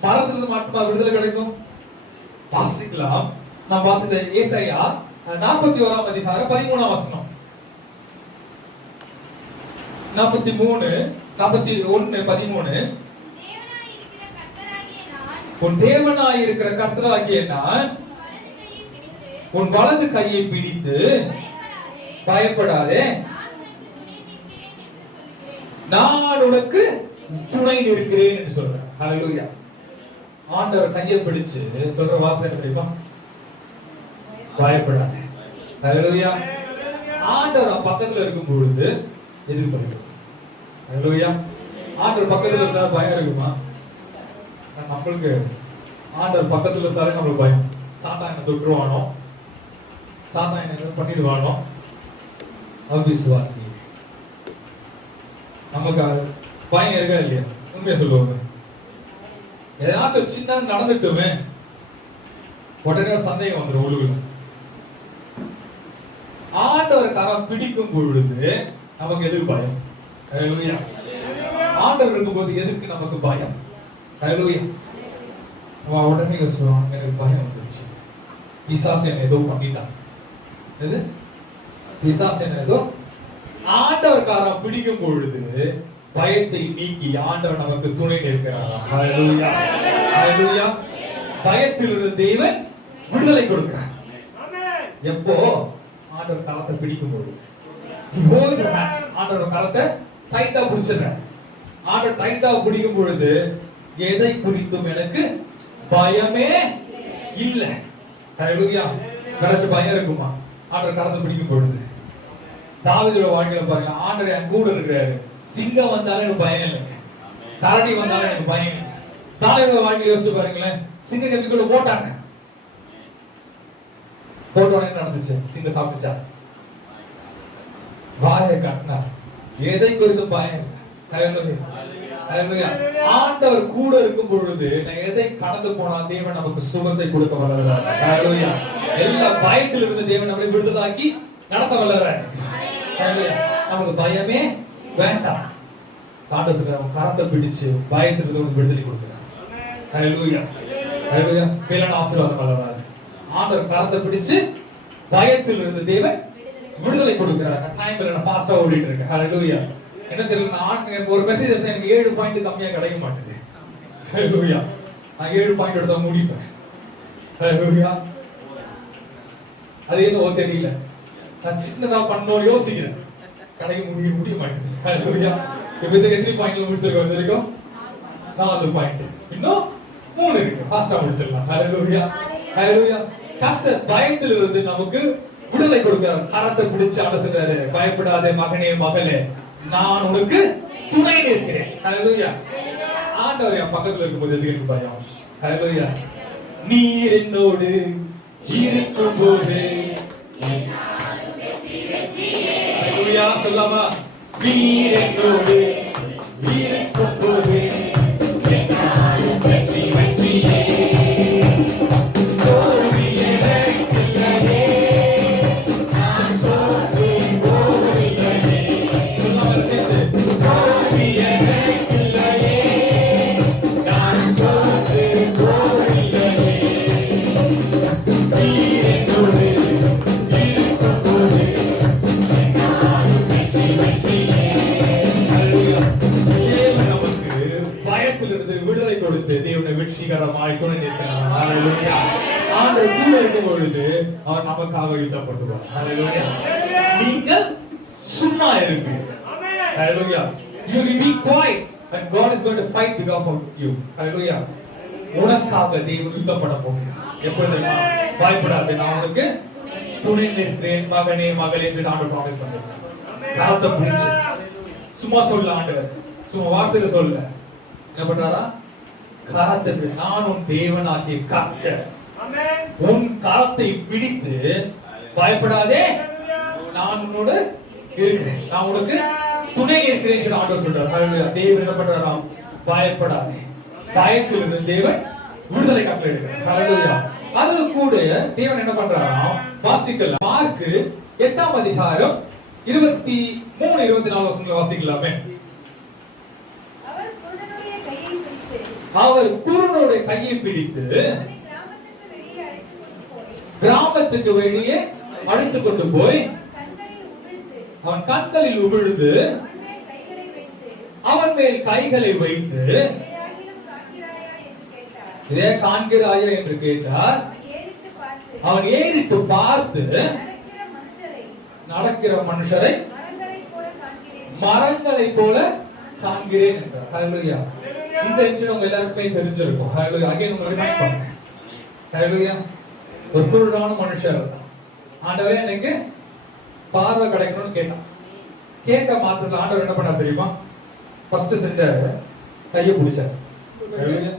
மரணத்திலிருந்து மட்டுமா விடுதலை கிடைக்கும்? வாசிக்கலாம். நாம் வாசித்த ஏசாயா 41ஆம் அதிகாரம் 13ஆம் வசனம். 41:13. உன் தேவனாய் இருக்கிற கர்த்தராகிய நான் உன் வலது கையை பிடித்து பயப்படாதே, நான் உனக்கு துணை நிற்கிறேன் என்று சொல்றேன். ஹல்லேலூயா. ஆண்டவர் கையை பிடிச்சு சொல்ற வார்த்தை தெரியுமா? பயப்படாதே. ஹல்லேலூயா. ஆண்டவர் பக்கத்துல இருக்கும் பொழுது எதிர்பார்க்க. ஹல்லேலூயா. ஆண்டவர் பக்கத்துல இருந்தா பயம் இருக்குமா? நம்மளுக்கு ஆண்டவர் பக்கத்துல இருந்தாலே நம்மளுக்கு பயம். சாத்தானை தொற்றுவானோ, சாத்தானை என்ன பண்ணிடுவானோ, அவிசுவாசி. நமக்கு பயம் இருக்கா இல்லையா? உண்மையை சொல்லுவாங்க. ஏதாச்சும் சின்ன நடந்துட்டுமே உடனே சந்தேகம் வந்துடும் உள்ளுக்குள்ள. ஆண்டவர் கரம் பிடிக்கும் பொழுது நமக்கு எதுக்கு பயம்? ஹல்லேலூயா. ஆண்டவர் இருக்கும்போது எதுக்கு நமக்கு பயம்? ஹல்லேலூயா. உடனே சொல்லுவாங்க, எனக்கு பயம் வந்துருச்சு, பிசாசு என்ன ஏதோ பண்ணிட்டான். எது? பிசாசு என்ன ஏதோ. ஆண்டவர் கரம் பிடிக்கும் பொழுது பயத்தை நீக்கி ஆண்டவர் நமக்கு துணை நிற்கிறார். ஹல்லேலூயா. ஹல்லேலூயா. பயத்திலிருந்து தேவன் விடுதலை கொடுக்கிறார். எப்போ? ஆண்டவர் கரத்தை பிடிக்கும் பொழுது. ஆண்டவர் கரத்தை டைட்டா பிடிச்சிடுறார். ஆண்டவர் டைட்டா பிடிக்கும் பொழுது எதை குறித்தும் எனக்கு பயமே இல்லை. ஹல்லேலூயா. கரெக்ட். பயம் இருக்குமா ஆண்டவர் கரத்தை பிடிக்கும் பொழுது? தாவீதோட வாழ்க்கையில பாருங்க, ஆண்டவர் என் கூட இருக்கிறாரு. சிங்கம் வந்தாலும் எனக்கு பயம் இல்லை, கரடி வந்தாலும் எனக்கு பயம் இல்லை. தாவீதோட வாழ்க்கையில யோசிச்சு பாருங்களேன், சிங்க கத்திக்குள்ள போட்டாங்க, போட்டோட நடந்துச்சு, சிங்கம் சாப்பிடுச்சா? வாயை கட்டினா. எதை குறித்து பயம்? ஆண்டவர் கூட இருக்கும் பொழுது நான் எதை கடந்து போனா தேவன் நமக்கு சுகத்தை கொடுக்க வல்லவராக. எல்லா பயத்திலிருந்து தேவன் நம்மை விடுதலாக்கி நடத்த வல்லவராக. நமக்கு பயமே வேண்டாம். சாண்டர் சொல்றாரு, கரத்தை பிடிச்சு பயத்திலிருந்து விடுதலை கொடுக்கிறார். ஹல்லேலூயா. ஹல்லேலூயா. மேலான ஆசீர்வாதம் வல்லவராக. ஆண்டவர் கரத்தை பிடிச்சு பயத்திலிருந்து தேவன் விடுதலை கொடுக்கிறார். டைம்ல நான் ஃபாஸ்டா ஓடிட்டு இருக்கேன். ஹல்லேலூயா. என்ன தெரியல, நான் ஒரு மெசேஜ் எடுத்தா எனக்கு 7 பாயிண்ட் கம்மியா கிடைக்க மாட்டேங்குது. ஹல்லேலூயா. நான் 7 பாயிண்ட் எடுத்தா முடிப்பேன். ஹல்லேலூயா. அது என்ன தெரியல, நான் சின்னதா பண்ணணும் யோசிக்கிறேன், கிடைக்க முடிய மாட்டேங்குது. ஹல்லேலூயா. இப்ப இதுக்கு எத்தனை பாயிண்ட்ல முடிச்சிருக்கோம் வரைக்கும்? 4 பாயிண்ட், இன்னும் 3 இருக்கு. ஃபாஸ்டா முடிச்சிடலாம். ஹல்லேலூயா. ஹல்லேலூயா. கர்த்தர் பயத்திலிருந்து நமக்கு விடுதலை கொடுக்கிறார். கரத்தை பிடிச்சு ஆலோசனை, பயப்படாதே மகனே மகளே, நான் உனக்கு துணை நிற்கிறேன். ஹல்லேலூயா. ஆண்டவர் என் பக்கத்துல இருக்கும்போது எதுக்கு பயம்? ஹல்லேலூயா. நீர் என்னோடு இருக்கும்போது, ஹல்லேலூயா சொல்லாமா? நீர் என்னோடு இருக்கும்போது என்னாலும் வெற்றி வெற்றியே. விடுதலை கொடுத்து தேவனை வெற்றிகரமாய் துணை நிற்கிறார். ஹல்லேலூயா. ஆண்டவர் கூட இருக்கும் பொழுது அவர் நமக்காக யுத்தப்படுவார். ஹல்லேலூயா. நீங்கள் சும்மா இருங்க. ஹல்லேலூயா. You will be quiet and God is going to fight because of you. ஹல்லேலூயா. உனக்காக தேவன் யுத்தப்பட போகிறார். எப்பொழுது பயப்படாதே, நான் உனக்கு துணை நிற்கிறேன் மகனே மகளே என்று ஆண்டவர் ப்ராமிஸ் பண்றார். சும்மா சொல்ல ஆண்டவர், சும்மா வார்த்தையில சொல்ல. என்ன பண்றாரா? கரத்தை, நான் உன் தேவனாகிய கர்த்தர், உன் கரத்தை பிடித்து பயப்படாதே, நான் உன்னோடு இருக்கிறேன், நான் உனக்கு துணை இருக்கிறேன் என்று ஆண்டவர் சொல்றார். தேவன் என்ன பண்றாராம்? பயப்படாதே. பயத்திலிருந்து தேவன் விடுதலை கட்டளையிடுகிறார். ஹல்லேலூயா. அது கூட தேவன் என்ன பண்றாராம்? வாசிக்கலாம். மார்க் 8ஆம் அதிகாரம் 23 24 வசனங்களை வாசிக்கலாமே. அவர் குருடனுடைய கையை பிடித்து கிராமத்துக்கு வெளியே அழைத்துக் கொண்டு போய் அவன் கண்களில் உமிழ்ந்து அவன் மேல் கைகளை வைத்து, இதே காண்கிறாயா என்று கேட்டார். அவன் ஏறிட்டு பார்த்து நடக்கிற மனுஷரை மரங்களை போல காண்கிறேன் என்றார். ஹல்லேலூயா. இந்த விஷயம் உங்க எல்லாருக்குமே தெரிஞ்சிருக்கும். ஹல்லேலூயா. அகைன் உங்களுக்கு ரிமைண்ட் பண்றேன். ஹல்லேலூயா. ஒரு குருடான மனுஷர், ஆண்டவரே எனக்கு பார்வை கிடைக்கணும்னு கேட்டான். கேட்க மாத்திரத்துல ஆண்டவர் என்ன பண்ணார் தெரியுமா? ஃபர்ஸ்ட் செஞ்சாரு, கையை பிடிச்சார். ஹல்லேலூயா.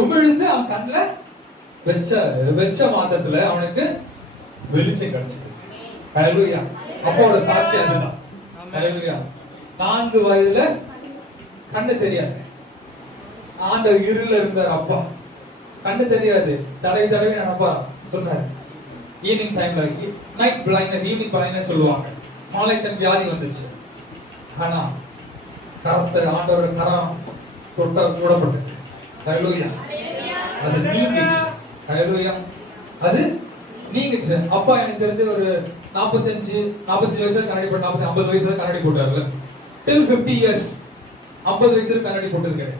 உமிழ்ந்து அவன் கண்ணுல வெச்ச மாதத்துல அவனுக்கு வெளிச்சம் கிடைச்சது. ஹalleluya. அப்போட சாட்சி அதுதான். ஹalleluya. 4 வயதுல கண்ணு தெரியாது. ஆண்டவர் இருள இருந்தார். அப்பா கண்ணு தெரியாது. தடவி அப்பா சொன்னாரு. ஈவினிங் டைம்ல நைட் பிளைண்ட்னஸ், ஈவினிங் பிளைண்ட்னஸ் சொல்லுவாங்க. மாலை டைம் வியாதி வந்துச்சு. ஆனா கரத்தை ஆண்டவரோட கரம் தொட்ட மூடப்பட்டது. ஹalleluya. அது நீங்கிச்சு. ஹalleluya. அது நீங்கிச்சு. அப்பா எனக்கு தெரிஞ்சு ஒரு 45 வயசுல கண்ணாடி போட்டு 50 வயசுல கண்ணாடி போட்டார்ல. till 50 years 50 வயசுல கண்ணாடி போட்டுருக்காரு.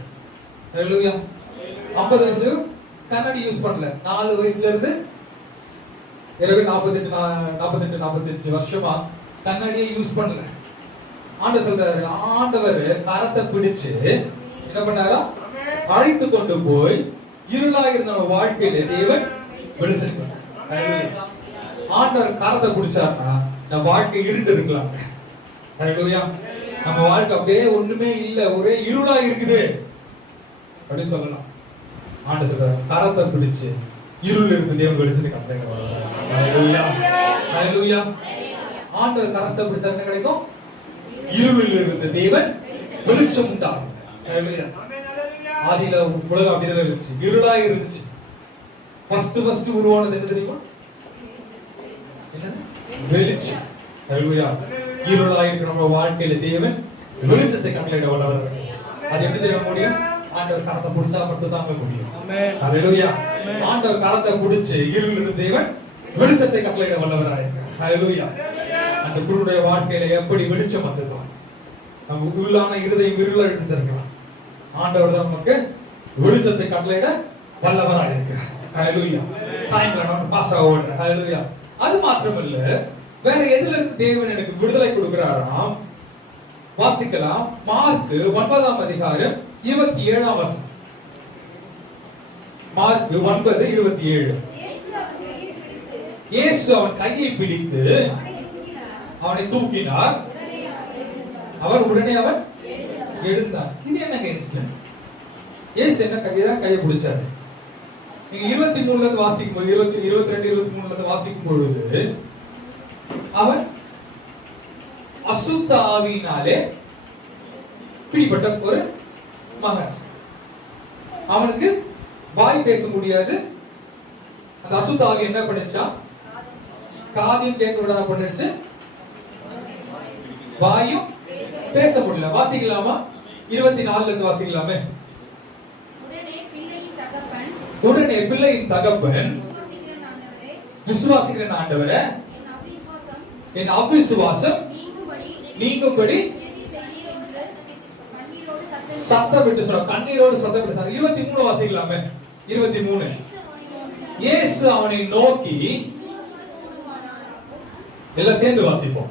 ஹalleluya. 50 வயசுல கண்ணாடி யூஸ் பண்ணல. 4 வயசுல இருந்து 48 வருஷமா கண்ணாடியை யூஸ் பண்ணல. ஆண்டவர் சொல்றாரு, ஆண்டவர் கரத்தை பிடிச்சு என்ன பண்ணாரா, அழைத்து கொண்டு போய் இருளா இருந்த வாழ்க்கையில தேவன் வெளிச்சம். ஆண்டவர் கரத்தை பிடிச்சாருன்னா நம்ம வாழ்க்கை இருண்டு இருக்கலாம். நம்ம வாழ்க்கை அப்படியே ஒண்ணுமே இல்ல, ஒரே இருளா இருக்குது அப்படின்னு சொல்லலாம். ஆண்டவர் சொல்றாரு, கரத்தை பிடிச்சு இருள் இருக்கு தேவன் வெளிச்சத்தை காட்டுறாங்க. ஆண்டவர் கரத்தை பிடிச்சா என்ன கிடைக்கும்? இருளில் இருந்த தேவன் வெளிச்சம் உண்டாகும். ஆதியில உலகம் அப்படிதான் இருந்துச்சு, இருளா இருந்துச்சு. ஃபர்ஸ்ட் உருவானது என்ன தெரியுமா? வெளிச்சம். இருளா இருக்கிற நம்ம வாழ்க்கையில தேவன் வெளிச்சத்தை கட்டளையிட வல்லவர். அது எப்படி தெரிய முடியும்? ஆண்டவர் கரத்தை பிடிச்சா மட்டும் தாங்க முடியும். ஹalleluya. ஆண்டவர் கரத்தை பிடிச்சு இருளில் இருந்த தேவன் வெளிச்சத்தை கட்டளையிட வல்லவராய். ஹalleluya. அந்த குருடைய வாழ்க்கையில எப்படி வெளிச்சம் வந்ததோ, நம்ம உள்ளான இருதயம் இருள எடுத்திருக்கலாம். ஆண்டவர் தான் நமக்கு வெளிச்சத்தை கட்டளையிட வல்லவராய் இருக்கிறார். ஹalleluya. சாயங்காலம் பாஸ்டா ஓடுற. ஹalleluya. அது மாத்திரமல்ல, வேற எதுல இருந்து தேவன் எனக்கு விடுதலை கொடுக்கிறாராம் வாசிக்கலாம். மார்க் 9ஆம் அதிகாரம் 27ஆம் வசனம். மார்க் 9:27. இயேசு அவன் கையை பிடித்து அவனை தூக்கினார். உடனே அவன் எழுந்தார். இது என்னங்க இன்சிடென்ட்? இயேசு என்ன கையை பிடிச்சாரு? நீங்க 23ல இருந்து வாசிக்கும் போது, 22, 23ல இருந்து வாசிக்கும் பொழுது அவன் அசுத்த ஆவியினாலே பிடிபட்ட ஒரு மகன். அவனுக்கு வாய் பேச முடியாது. அந்த அசுத்த ஆவி என்ன பண்ணிச்சா, காதையும் கேட்க விடாம பண்ணிடுச்சு, வாயும் பேச முடியல. வாசிக்கலாமா? 24ல இருந்து வாசிக்கலாமே. உடனே பிள்ளையின் தகப்பன் விசுவாசிக்கிற ஆண்டவரே, என் அவிசுவாசம் நீங்கும்படி சத்தம் விட்டு சொல்ல, கண்ணீரோடு சத்தம் விட்டு சொல்ல. 23 வாசிக்கலாமே. 23. இயேசு அவனை நோக்கி, எல்லாம் சேர்ந்து வாசிப்போம்.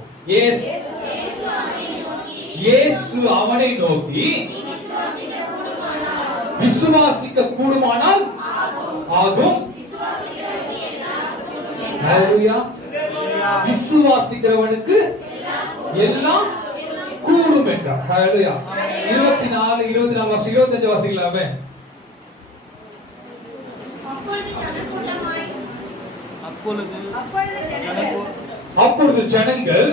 இயேசு அவனை நோக்கி, விசுவாசிக்க கூடுமானால் ஆகும். ஹalleluya. விசுவாசிக்கிறவனுக்கு எல்லாம் கூடும் என்றார். ஹalleluya. 24, 24 வாசி, 25 வாசிக்கலாமே. அப்பொழுது ஜனங்கள்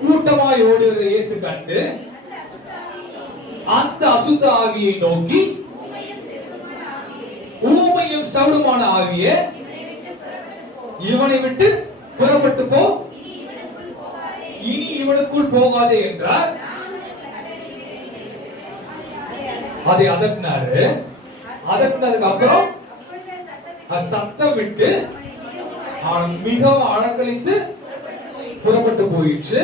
கூட்டமாய் ஓடுவதை இயேசு கண்டு அந்த அசுத்த ஆவியை நோக்கி, ஊமையும் சவுடுமான ஆவியே, இவனை விட்டு புறப்பட்டு போ, இனி இவனுக்குள் போகாதே என்றார். அதை அதட்டினாரு. அதட்டினதுக்கு அப்புறம் சத்தம் விட்டு அவன் மிகவும் அழக்களித்து புறப்பட்டு போயிடுச்சு.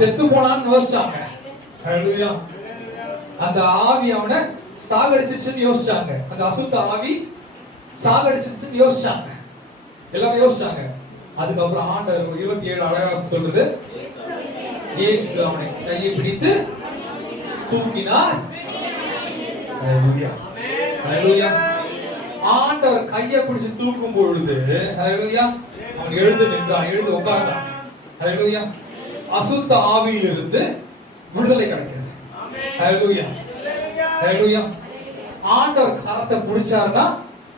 செத்து போனான்னு யோசிச்சாங்க. அந்த ஆவி அவனை சாகடிச்சிருச்சுன்னு யோசிச்சாங்க. அந்த அசுத்த ஆவி சாகடிச்சிருச்சுன்னு யோசிச்சாங்க. எல்லாரும் யோசிச்சாங்க. அதுக்கப்புறம் ஆண்டவர் 27 அழகாக சொல்றது, இயேசு அவனை கையை பிடித்து தூக்கினார். ஆண்டவர் கையை பிடிச்சு தூக்கும் பொழுது அவன் எழுந்து நின்றான், எழுந்து உட்கார்ந்தான். அசுத்த ஆவியிலிருந்து விடுதலை கிடைக்கிறது. ஆண்டவர் கரத்தை பிடிச்சாருன்னா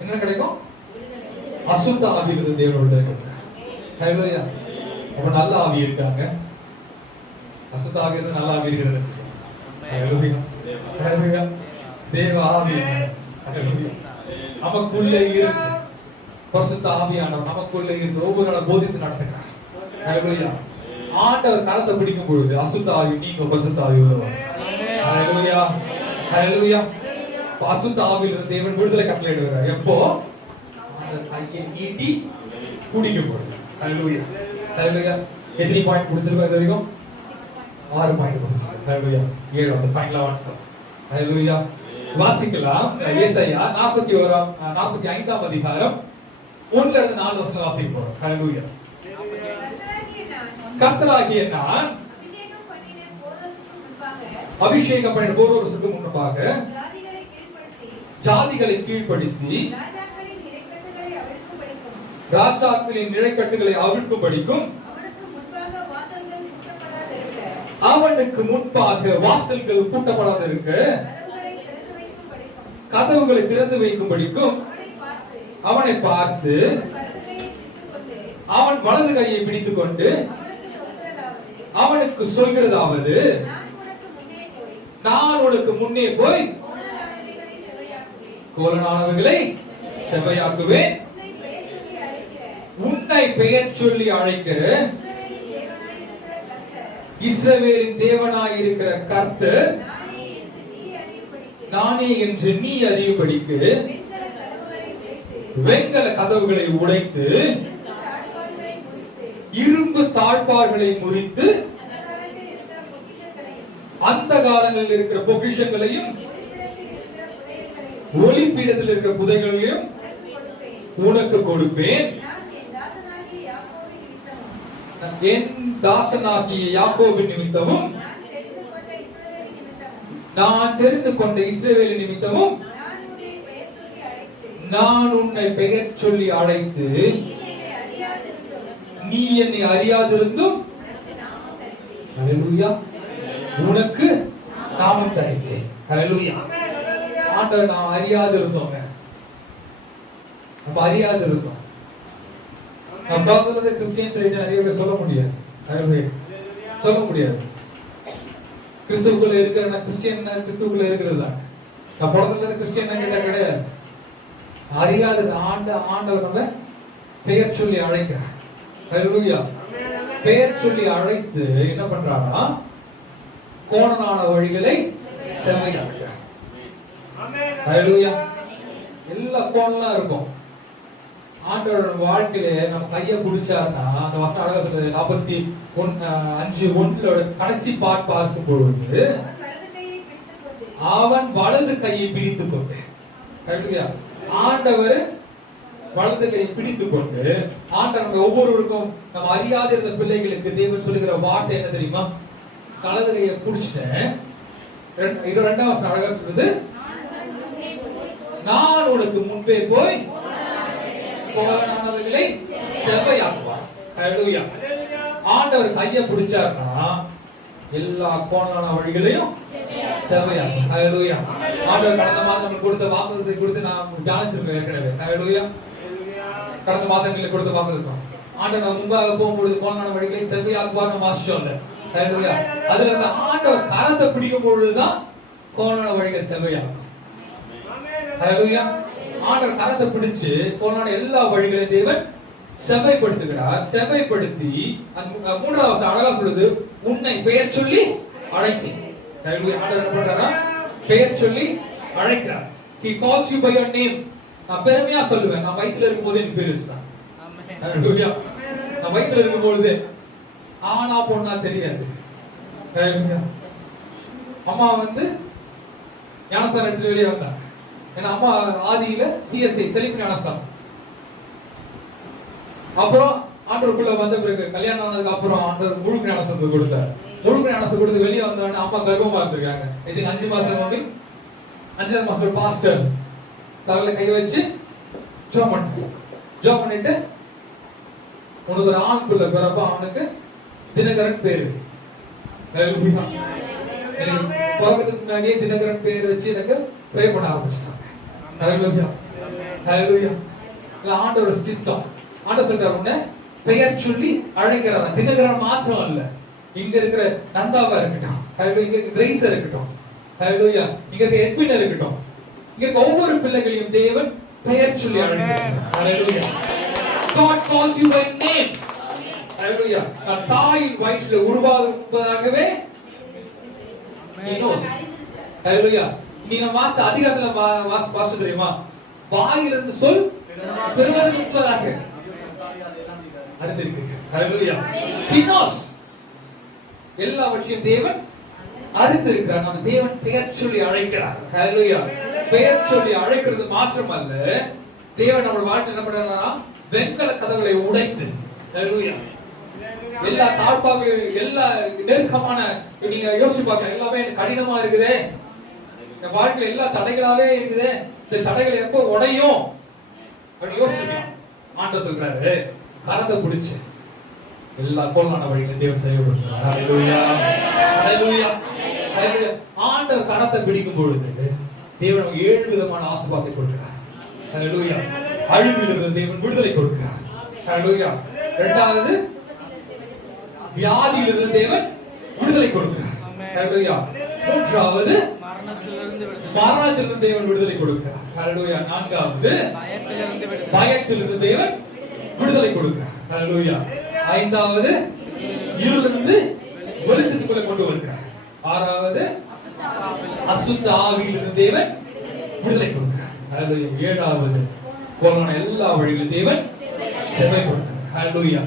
என்ன கிடைக்கும்? அசுத்த ஆவியிலிருந்து தேவனுடைய ஹalleluya. அப்ப நல்ல ஆவி இருக்காங்க. அசுத்த ஆவி இருந்து நல்ல ஆவி இருக்கிறது. ஹalleluya. ஹalleluya. தேவ ஆவி ஹalleluya. நமக்குள்ளே இருக்கு பரிசுத்த ஆவியானவர் நமக்குள்ளே இருக்கு ஒவ்வொரு நாளும் போதித்து நடத்துகிறார். ஹalleluya. ஆண்டவர் கரத்தை பிடிக்கும் பொழுது அசுத்த ஆவி நீங்க பரிசுத்த ஆவி வருவாங்க. ஹalleluya. ஹalleluya. அசுத்த ஆவியிலிருந்து தேவன் விடுதலை கட்டளையிடுவார். எப்போ? ஆண்டவர் கையை நீட்டி குடிக்கும் பொழுது. ஹalleluya. ஹalleluya. எத்தனை பாயிண்ட் கொடுத்திருக்காரு தெரியும்? 6 பாயிண்ட் கொடுத்திருக்காரு. ஹalleluya. 7 அந்த ஃபைனலா வந்துட்டோம். ஹalleluya. வாசிக்கலாம். ஏசாயா 45ஆம் அதிகாரம் 1ல இருந்து 4 வசனம் வாசிப்போம். ஹalleluya. கர்த்தராகிய நான் அபிஷேகம் பண்ணின போரோசுக்கு முன்பாக ஜாதிகளை கீழ்ப்படுத்தி ராஜாக்களின் நிலைக்கட்டுகளை அவிழ்க்கும்படிக்கும் அவனுக்கு முன்பாக வாசல்கள் பூட்டப்படாதிருக்க கதவுகளை திறந்து வைக்கும்படிக்கும் அவனை பார்த்து அவன் வலது கையை பிடித்துக் கொண்டு அவனுக்கு சொல்கிறதாவது நான் உனக்கு முன்னே போய் கோலனானவைகளை செவ்வையாக்குவேன், உன்னை பெயர் சொல்லி அழைக்கிற இஸ்ரவேலின் தேவனாய் இருக்கிற கர்த்தர் நானே என்று நீ அறியும்படிக்கு வெண்கல கதவுகளை உடைத்து இரும்பு தாழ்பார்களை முறித்து அந்த காலங்களில் இருக்கிற பொக்கிஷங்களையும் ஒளிப்பீடத்தில் இருக்கிற புதைகளையும் உனக்கு கொடுப்பேன். என் தாசனாகிய யாக்கோபின் நிமித்தமும் நான் தெரிந்து கொண்ட இஸ்ரவேலின் நிமித்தமும் நான் உன்னை பெயர் சொல்லி அழைத்து நீ என்னை அறியாதிருந்தும் ஹalleluya உனக்கு நாமம் தரித்தேன். ஹalleluya. ஆண்டவர் நாம் அறியாதிருந்தோங்க. நம்ம அறியாதிருந்தோம். நம்ம பார்க்கறது கிறிஸ்டியன் சைடு நிறைய பேர் சொல்ல முடியாது. ஹalleluya சொல்ல முடியாது. கிறிஸ்துவுக்குள்ள இருக்கிற கிறிஸ்டியன் கிறிஸ்துவுக்குள்ள இருக்கிறது தான். நான் பிறந்ததுல கிறிஸ்டியன் கிட்ட கிடையாது. அறியாத ஆண்டவர் நம்ம பெயர் சொல்லி அழைக்கிறார். ஹalleluya. பெயர் சொல்லி அழைத்து என்ன பண்றானா கோணனான வழிகளை செவ்வையாக்குறார். ஹalleluya. எல்லா கோணலாம் இருக்கும். ஆண்டவரோட வாழ்க்கையில நம்ம கையை பிடிச்சாருன்னா அந்த வசனம் அழகா சொல்லுது 45:1 கடைசி பாட் பார்க்கும் பொழுது அவன் வலது கையை பிடித்துக் கொண்டு ஹalleluya ஆண்டவர் வலது கையை பிடித்துக் கொண்டு ஆண்டவர் ஒவ்வொருவருக்கும் நம்ம அறியாத இருந்த பிள்ளைகளுக்கு தேவன் சொல்லுகிற வார்த்தை என்ன தெரியுமா? வலது கையை பிடிச்சிட்டேன். 2ஆம் வசனம் அழகா சொல்லுது நான் உனக்கு முன்பே போய் கோணனானவைகளை செவ்வையாக்குவார். ஹalleluya. ஆண்டவர் கையை பிடிச்சாருன்னா எல்லா கோணனான வழிகளையும் செவ்வையாக்கும். ஹalleluya. ஆண்டவர் கடந்த மாதம் நமக்கு கொடுத்த வாக்குறுதியை குறித்து நான் தியானிச்சிருக்கேன் ஏற்கனவே. ஹalleluya. கடந்த மாதங்களில் கொடுத்த வாக்குறுதி ஆண்டவர் முன்பாக போகும்பொழுது கோணனான வழிகளை செவ்வையாக்குவார் நம்ம வாசிச்சோம்ல. ஹalleluya. அதுல இருந்து ஆண்டவர் கரத்தை பிடிக்கும் பொழுதுதான் கோணனான வழிகள் செவ்வையாகும். ஹalleluya. ஆண்டவர் கரத்தை பிடிச்சு கோணனான எல்லா வழிகளையும் தேவன் செவ்வைப்படுத்துகிறார். செவ்வைப்படுத்தி 3வது அழகா சொல்லுது உன்னை பெயர் சொல்லி அழைத்தேன். ஹalleluya. ஆண்டவர் என்ன பண்றாரா? பெயர் சொல்லி அழைக்கிறார். He calls you by your name. நான் பெருமையா சொல்லுவேன். நான் வயித்துல இருக்கும்போது எனக்கு பேர் வச்சிட்டான். ஹalleluya. நான் வயித்துல இருக்கும்போது ஆனா பொண்ணா தெரியாது. ஹalleluya. அம்மா ஞானஸ்தானம் எடுத்து வெளியே வந்தாங்க. ஏன்னா அம்மா ஆதியில சிஎஸ்ஐ தெளிப்பு ஞானஸ்தானம். அப்புறம் ஆண்டவருக்குள்ள வந்த பிறகு கல்யாணம் ஆனதுக்கு அப்புறம் ஆண்டவர் முழு ஞானஸ்தானத்தை கொடுத்தார். முழு ஞானஸ்தானம் கொடுத்து வெளியே வந்தோடனே அம்மா கர்ப்பமா இருந்திருக்காங்க. இதுக்கு 5 மாசம் 5ஆவது மாசம் பாஸ்டர் தலையில கை வச்சு ஜெபம் பண்ணிட்டு உனக்கு ஒரு ஆண் பிள்ளை பிறப்ப அவனுக்கு தினகரன் பேரு. பிறக்கிறதுக்கு முன்னாடியே தினகரன் பேர் வச்சு எனக்கு ப்ரே பண்ண ஆரம்பிச்சிட்டாங்க. ஹalleluya ஹalleluya. இல்ல ஆண்டவர் சித்தம். ஆண்டவர் சொல்றாரு உன்னை பெயர் சொல்லி அழைக்கிறார். தினகரன் மாத்திரம் அல்ல, இங்க இருக்கிற நந்தாவா இருக்கட்டும், ஹalleluya, இங்க இருக்கிற கிரேஸா இருக்கட்டும், ஹalleluya, இங்க இருக்கிற எட்வினா இருக்கட்டும், இங்க இருக்க ஒவ்வொரு பிள்ளைகளையும் தேவன் பெயர் சொல்லி அழைக்கிறார். ஹalleluya. God calls you by name. ஹalleluya. தாயின் வயிற்றில உருவாகுவதாகவே He knows. ஹalleluya. நீங்க மாஸ்டர் அதிகாரத்துல வாசு தெரியுமா? வாயிலிருந்து சொல் பெறுவதற்கு முன்பதாக அறிந்திருக்கிறீர்கள். ஹalleluya. He knows. எல்லாவற்றையும் தேவன் அறிந்திருக்கிறார். நம்ம தேவன் பெயர் சொல்லி அழைக்கிறார். ஹalleluya. பெயர் சொல்லி அழைக்கிறது மாத்திரமல்ல, தேவன் நம்ம வாழ்க்கையில் என்ன பண்றாருன்னா வெண்கல கதவுகளை உடைத்து, ஹalleluya, எல்லா தாழ்பாகவும் எல்லா நெருக்கமான, நீங்க யோசிச்சு பார்க்க எல்லாமே கடினமா இருக்குதே, என் வாழ்க்கையில எல்லா தடைகளாவே இருக்குது, இந்த தடைகள் எப்போ உடையும் அப்படி யோசிச்சு ஆண்டவர் சொல்றாரு, கரத்தை பிடிச்சு எல்லா கோலான வழிகளை தேவன் செய்யப்படுகிறார். ஹalleluya ஹalleluya ஹalleluya. ஆண்டவர் கரத்தை பிடிக்கும் பொழுது தேவன் 7 விதமான ஆசீர்வாதத்தை கொடுக்கிறார். ஹalleluya. அழிவிலிருந்து தேவன் விடுதலை கொடுக்கிறார். ஹalleluya. இரண்டாவது, வியாதியிலிருந்து தேவன் விடுதலை கொடுக்கிறார். ஹalleluya. மூன்றாவது, மரணத்திலிருந்து தேவன் விடுதலை கொடுக்கிறார். ஹalleluya. நான்காவது, பயத்திலிருந்து தேவன் விடுதலை கொடுக்கிறார். ஹalleluya. ஐந்தாவது, இருளிலிருந்து வெளிச்சத்துக்குள்ள கொண்டு வருகிறார். ஆறாவது, அசுத்த ஆவியிலிருந்து தேவன் விடுதலை கொடுக்கிறார். ஹalleluya. ஏழாவது, போன எல்லா வழிகளிலும் தேவன் செவ்வைப்படுத்துகிறார். ஹalleluya.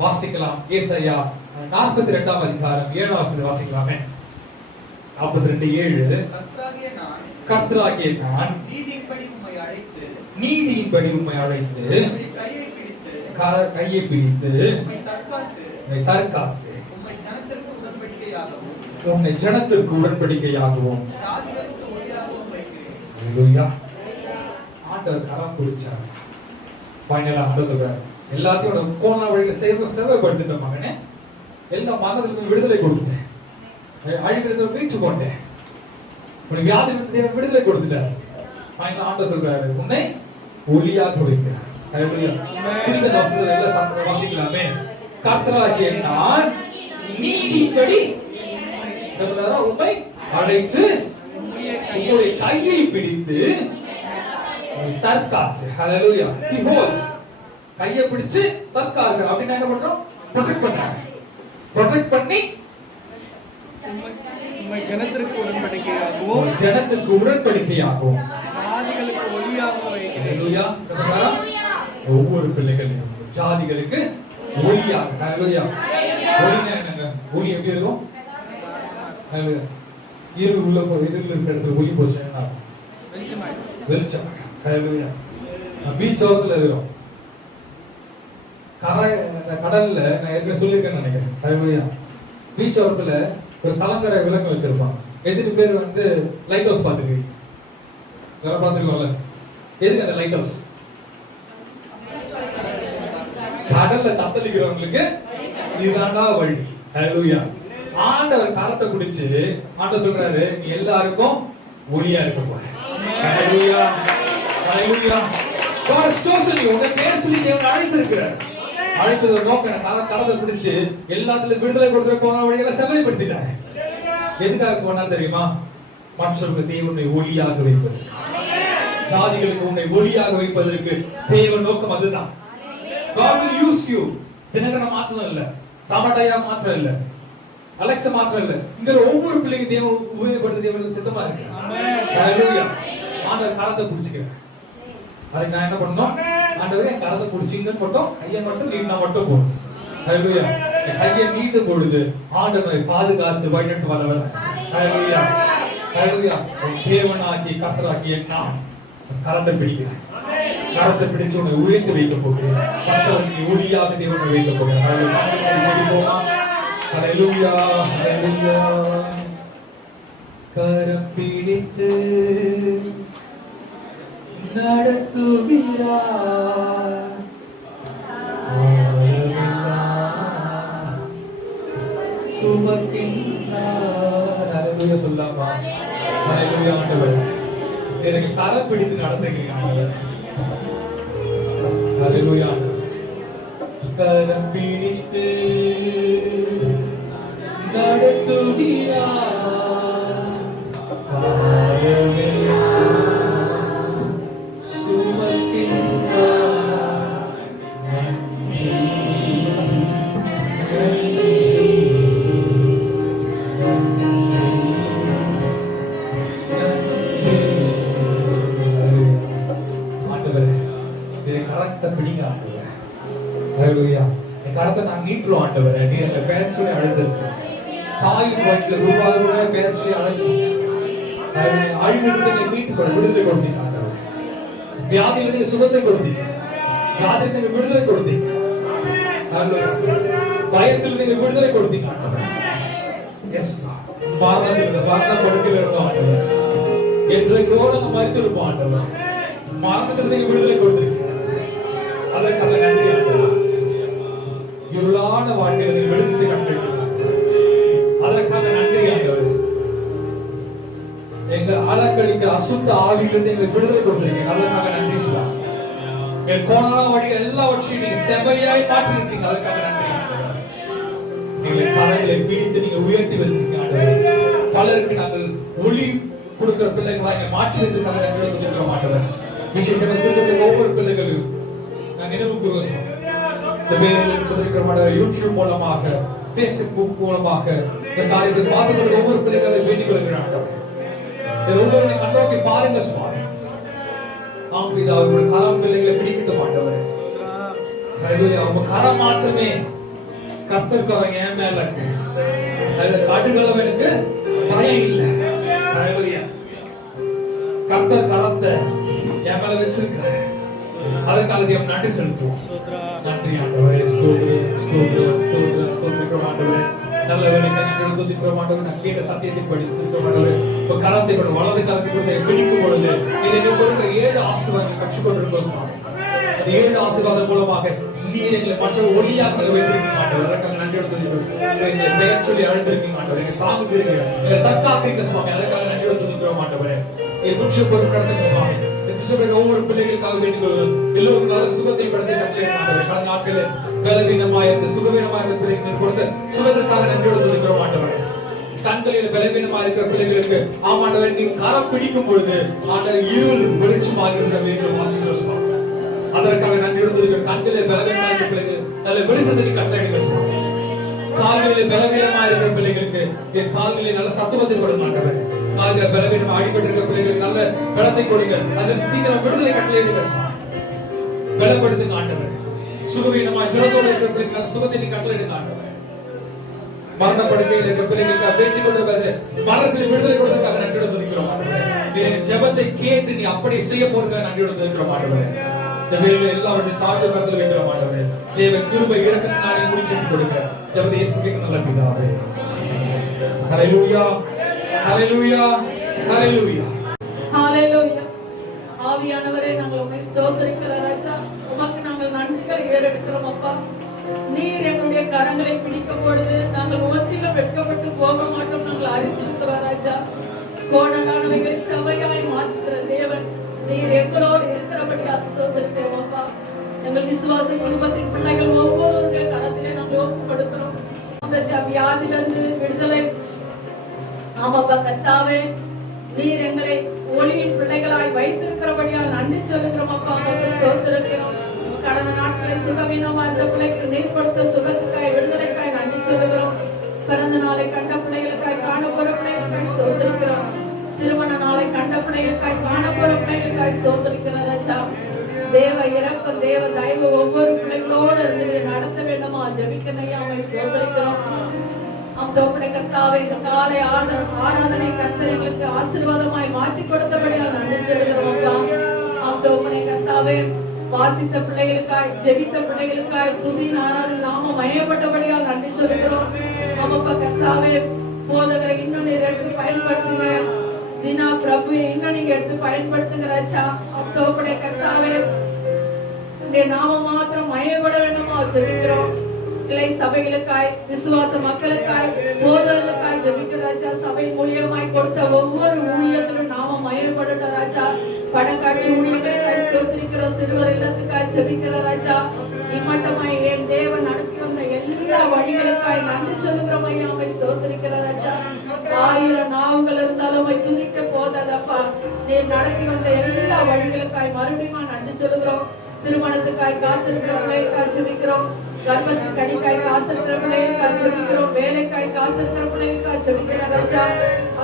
வாசிக்கலாம் ஏசாயா 42ஆம் அதிகாரம் 7வது வாசிக்கலாமே. 42:7. கர்த்தராகிய நான் நீதியின்படி உம்மை அழைத்து கையை பிடித்து தற்காத்து உம்மை ஜனத்திற்கு உடன்படிக்கையாகவும் ஆண்டவர் கரம் பிடிச்சார். ஃபைனலா ஆண்டவர் சொல்றார், எல்லாத்தையும் கோண வழியில சேவைப்படுத்திட்ட மகனே, எல்லா மனதிலும் விடுதலை கொடுத்தேன், அழிவிலிருந்து மீட்டு கொண்டேன், உனக்கு வியாதி விடுதலை கொடுத்துட்டார். ஃபைனலா ஆண்டவர் சொல்றாரு, உன்னை ஒளியாக வைக்கிறார். வாசிக்கலாமே. கர்த்தராகிய நான் நீதியின்படி உம்மை அழைத்து உங்களுடைய கையை பிடித்து தற்காத்து. ஹalleluya. He holds. கையை பிடிச்சு தற்காத்து. அப்படினா என்ன பண்றோம்? ப்ரொடெக்ட் பண்றாங்க. ப்ரொடெக்ட் பண்ணி உம்மை ஜனத்திற்கு உடன்படிக்கையாகவும் ஜாதிகளுக்கு ஒளியாகவும் வைக்கிறேன். ஹalleluya. ஒவ்வொரு பிள்ளைகளையும் ஜாதிகளுக்கு ஒளியாக. ஹalleluya. ஒளினா என்னங்க? ஒளி எப்படி இருக்கும்? ஹalleluya. இருள் உள்ள எதிரில் இருக்கிற இடத்துல ஒளி போச்சுன்னா வெளிச்சம். ஹalleluya. பீச் ஓரத்துல இருக்கிறோம், கடல்ல நான் ஏற்கனவே சொல்லியிருக்கேன்னு நினைக்கிறேன். ஹalleluya. பீச் ஓரத்துல ஒரு கலங்கரை விளக்கு வச்சிருப்பாங்க. எத்தனை பேர் லைட் ஹவுஸ் பார்த்துருக்கீங்க? வேற பார்த்துருக்கோம்ல. எதுக்கு அந்த லைட் ஹவுஸ்? கடல்ல தத்தளிக்கிறவங்களுக்கு இதுதான்டா வழி. ஹalleluya. ஆண்டவர் கரத்தை பிடிச்சு ஆண்டவர் சொல்றாரு, நீ எல்லாருக்கும் ஒளியா இருக்க போற. ஹalleluya ஹalleluya. God has chosen you. உங்க பேர் சொல்லி தேவன் அழைத்திருக்கிறார். அழைத்தது நோக்கம் கரத்தை பிடிச்சு எல்லாத்துல விடுதலை கொடுக்கிற போன வழிகளை செவ்வாய்ப்படுத்திட்டாங்க. எதுக்காக சொன்னா தெரியுமா? மற்றவர்களுக்கு தேவனை ஒளியாக வைப்பது, ஜாதிகளுக்கு உன்னை ஒளியாக வைப்பதற்கு தேவன் நோக்கம் அதுதான். God will use you. Dinakaran மாத்திரம் இல்ல, சாமட்டாயா மாத்திரம் இல்ல, அலெக்ஸா மாத்திரம் இல்ல, இங்க ஒவ்வொரு பிள்ளைங்க தேவன் உபயோகப்படுத்த தேவனுக்கு சித்தமா இருக்கு. ஹalleluya. ஆண்டவர் கரத்தை பிடிச்சுக்கிறேன். அதுக்கு நான் என்ன பண்ணணும்? ஆண்டவரே என் கரத்தை பிடிச்சிங்க மட்டும் கையை மட்டும் நீட்டினா மட்டும் போதும். ஹalleluya. கையை நீட்டும் பொழுது ஆண்டவரை பாதுகாத்து வழிநடத்த வல்லவர். ஹalleluya ஹalleluya. தேவனாகிய கர்த்தராகிய நான் கரத்தை பிடிக்கிறேன். கரத்தை பிடிச்சு உன்னை உயர்த்தி வைக்க போகிறேன். கர்த்தருக்கு ஒளியாக தேவனை வைக்க போகிறேன். ஹalleluya ஹalleluya. கரம் பிடித்து நடத்துகிறார், சுமக்கின்றார். ஹalleluya சொல்லலாமா? ஹalleluya ஆண்டவரே. எனக்கு கரம் பிடித்து நடத்துகிறீங்க ஆண்டவரே. ஹalleluya. கரம் பிடித்து நடத்துகியா நீட்டுறோம் ஆண்டவரே. நீ எங்க பேர் சொல்லி அழைத்திருக்கு. தாயின் வயிற்றுல உருவாக பேர் சொல்லி அழைச்சு அழிவிலிருந்து மீட்டு விடுதலை கொடுத்தீங்க ஆண்டவரே. வியாதியிலிருந்து சுகத்தை கொடுத்தீங்க. வியாதியிலிருந்து விடுதலை கொடுத்தீங்க. பயத்தில் நீங்க விடுதலை கொடுத்தீங்க ஆண்டவரே. எஸ் மரண படுக்கையில் இருந்தோம் ஆண்டவரே. என்றைக்கோ நாங்க மறித்திருப்போம் ஆண்டவரே. மரணத்திலிருந்து நீங்க விடுதலை கொடுத்தீங்க. அதற்காக நன்றி ஆண்டவரே. இருளான வாழ்க்கையில நீங்க வெளிச்சத்தை கண்டிருக்கிறீங்க. அதற்காக நன்றி ஆண்டவரே. எங்க அலக்கடிக்க அசுத்த ஆவியிலிருந்து எங்களுக்கு விடுதலை கொடுத்திருக்கீங்க. அதற்காக நன்றி சொல்லுங்க. என் கோணான வழிகள் எல்லாவற்றையும் நீங்க செவையாய் மாற்றிருக்கீங்க. அதற்காக நன்றி ஆண்டவரே. எங்களை கரங்களை பிடித்து நீங்க உயர்த்தி வச்சிருக்கீங்க ஆண்டவரே. பலருக்கு நாங்கள் ஒளி கொடுக்கிற பிள்ளைகளாக மாற்றிருக்கிறதுக்காக நன்றி சொல்லிக்கிறோம் ஆண்டவரே. விசேஷமாக ஒவ்வொரு பிள்ளைகளும் நான் நினைவு கூறுவோம். யூடியூப் மூலமாக பேஸ்புக் மூலமாக இந்த காரியத்தை பார்த்து ஒவ்வொரு பிள்ளைகளை வேண்டிக் கொள்கிறாங்க. ஒவ்வொரு கண்ணோக்கி பாருங்க சுவாமி. அவர்களுடைய கரம் பிள்ளைகளை பிடிக்க மாட்டவரே. அவங்க கரம் மாற்றமே கத்திருக்கவங்க என் மேல இருக்கு. கடுகளவனுக்கு பயம் இல்லை. கர்த்தர் கரத்தை என் மேல வச்சிருக்கிறார். அதற்காக தேவன் நன்றி செலுத்துவோம். நன்றி ஆண்டவரே. ஸ்தோத்திரம் ஆண்டவரே. நல்ல வேலைக்கு துதிக்கிறோம் ஆண்டவரே. நான் கேட்ட சத்தியத்தை படிக்கிறோம் ஆண்டவரே. இப்ப கரத்தை கொண்டு வலது கரத்தை கொண்டு பிடிக்கும் பொழுது இதை கொடுக்கிற 7 ஆசீர்வாதங்களை கற்றுக்கொண்டிருக்கோம் சுவாமி. அந்த 7 ஆசீர்வாதம் மூலமாக நீர் எங்களை மற்ற ஒளியாக வைத்திருக்கீங்க ஆண்டவரே. அதற்காக நன்றி துதிக்கிறோம். பெயர் சொல்லி அழைத்திருக்கீங்க ஆண்டவரே. தாங்குகிறீங்க, தற்காக்கிறீங்க சுவாமி. அதற்காக நன்றி துதிக்கிறோம் ஆண்டவரே. குற்ற பொருள் நடத்துங்க சுவாமி. ஒவ்வொரு பிள்ளைகளுக்காக வேண்டிக் எல்லோரும் நல்ல சுகத்தை படுத்தி கடந்த நாட்களில் பலவீனமாயிருந்த சுகவீனமாயிருந்த பிள்ளைகளுக்கு கொடுத்த சுகத்திற்காக நன்றியோடு துதிக்கிறோம் ஆண்டவரே. கண்களில் பலவீனமாயிருக்கிற பிள்ளைகளுக்கு ஆமாண்டவரே நீங்க கரம் பிடிக்கும் பொழுது ஆண்டவர் இருள் வெளிச்சமாக வேண்டும் வாசிக்கிறோம். அதற்காக நன்றியோடு துதிக்கிறோம். கண்களில் பலவீனமாயிருக்கிற பிள்ளைகள் நல்ல வெளிச்சத்தை கட்டளையிடுங்க. கால்களில் பலவீனமாயிருக்கிற பிள்ளைகளுக்கு என் கால்களில் நல்ல சத்துவத்தை கொடுங்க ஆண்டவரே. கால்கள் பலவீனம் அடிபட்டிருக்கிற பிள்ளைகளுக்கு நல்ல பலத்தை கொடுங்க. அதில் சீக்கிரம் விடுதலை கட்டளையிடுங்க. பலப்படுத்துங்க ஆண்டவரே. சுகவீனமாய் ஜுரத்தோடு இருக்கிற பிள்ளைகளுக்கு சுகத்தை நீ கட்டளையிடுங்க ஆண்டவரே. மரண படுக்கையில் இருக்கிற பிள்ளைகளுக்கு வேண்டி கொண்டு மரணத்தில் விடுதலை கொடுத்ததுக்காக நன்றியோடு துதிக்கிறோம் ஆண்டவரே. ஜெபத்தை கேட்டு நீ அப்படி செய்ய போறதுக்காக நன்றியோடு துதிக்கிறோம் ஆண்டவரே. இந்த வேளையில் எல்லாவற்றையும் தாழ்வு கருத்தில் வைக்கிறோம் ஆண்டவரே. தேவ கிருபை இரக்கத்தினாலே முடிச்சு கொடுங்க. ஜெபத்தை இயேசுவின் நல்ல பிதாவே. ஹல்லேலூயா, ஹல்லேலூயா, ஹல்லேலூயா, ஹல்லேலூயா. ஆவியானவரே நாங்கள் உம்மை ஸ்தோத்திரிக்கிறோம் ராஜா. உமக்கு நாங்கள் நன்றிகளை ஏறெடுக்கிறோம் அப்பா. நீர் எங்களுடைய கரங்களை பிடிக்கும் பொழுது நாங்கள் முகத்திலும் வெட்கப்பட்டு போக மாட்டோம். நாங்கள் அறிந்திருக்கிறோம் ராஜா. கோணலானவைகளை சபையாய் மாற்றுகிற தேவன் நீர் எங்களோடு இருக்கிறபடியா ஸ்தோத்திரிக்கிறோம் அப்பா. எங்கள் விசுவாச குடும்பத்தின் பிள்ளைகள் ஒவ்வொருவருடைய கரத்திலே நாங்கள் ஒப்பு கொடுக்கிறோம். வியாதிலிருந்து விடுதலை ஆமாப்பா கர்த்தாவே. நீர் எங்களை ஒளியின் பிள்ளைகளாய் வைத்திருக்கிறபடியால் நன்றி சொல்லுகிறோம் அப்பா. ஸ்தோத்திரிக்கிறோம். கடந்த நாட்களை சுகவீனமா இருந்த பிள்ளைக்கு நீர் கொடுத்த சுகத்துக்காய் விடுதலைக்காய் நன்றி சொல்லுகிறோம். பிறந்த நாளை கண்ட பிள்ளைகளுக்காய் காணப்போற பிள்ளைகளுக்காய் ஸ்தோத்திரிக்கிறோம். திருமண நாளை கண்ட பிள்ளைகளுக்காய் காணப்போற பிள்ளைகளுக்காய் ஸ்தோத்திரிக்கிறோம் ராஜா. தேவ இரக்கம் தேவ தயவு ஒவ்வொரு பிள்ளைகளோடு இருந்து நடத்த வேண்டுமா ஜெபிக்கணையா அவை ஸ்தோத்திரிக்கிறோம். அந்தோப்படை கர்த்தாவே இந்த காலை ஆராதனை கர்த்தர் எங்களுக்கு ஆசீர்வாதமாய் மாற்றி கொடுத்தபடியால் நன்றி சொல்லுகிறோம் அப்பா. அந்தோப்படை கர்த்தாவே வாசித்த பிள்ளைகளுக்காய் ஜெபித்த பிள்ளைகளுக்காய் துதி நாராயண நாம மயப்பட்டபடியால் நன்றி சொல்லுகிறோம். அப்பா கர்த்தாவே போதகரை இன்னும் நீர் எடுத்து பயன்படுத்துங்க. தினா பிரபு இன்னும் நீங்க எடுத்து பயன்படுத்துங்க ராஜா. அந்தோப்படை கர்த்தாவே நாம மாத்திரம் மயப்பட வேண்டுமா ஜெபிக்கிறோம். கிளை சபைகளுக்காய், விசுவாச மக்களுக்காய், போதகர்களுக்காய் ஜெபிக்கிற ராஜா. சபை மூலியமாய் கொடுத்த ஒவ்வொரு ஊழியத்திலும் நாம மயப்படட்ட ராஜா. பணக்காட்சி ஊழியர்களுக்காய் ஸ்தோத்திரிக்கிறோம். சிறுவர் இல்லத்துக்காய் ஜெபிக்கிற ராஜா. இம்மட்டமாய் என் தேவன் நடத்தி வந்த எல்லா வழிகளுக்காய் நன்றி சொல்லுகிறோம் ஐயா. அவை ஸ்தோத்திரிக்கிற ராஜா. 1000 நாவுகள் இருந்தாலும் அவை துதிக்க போதாதப்பா. நீர் நடத்தி வந்த எல்லா வழிகளுக்காய் மறுபடியும் நன்றி சொல்லுகிறோம். திருமணத்துக்காய் காத்திருக்கிற பிள்ளைகளுக்காய் ஜெபிக்கிறோம். கர்ப்பத்தின் கடிக்காய் காத்திருக்கிற பிள்ளைகளுக்காய் ஜெபிக்கிறோம். வேலைக்காய் காத்திருக்கிற பிள்ளைகளுக்காய் ஜெபிக்கிற ராஜா.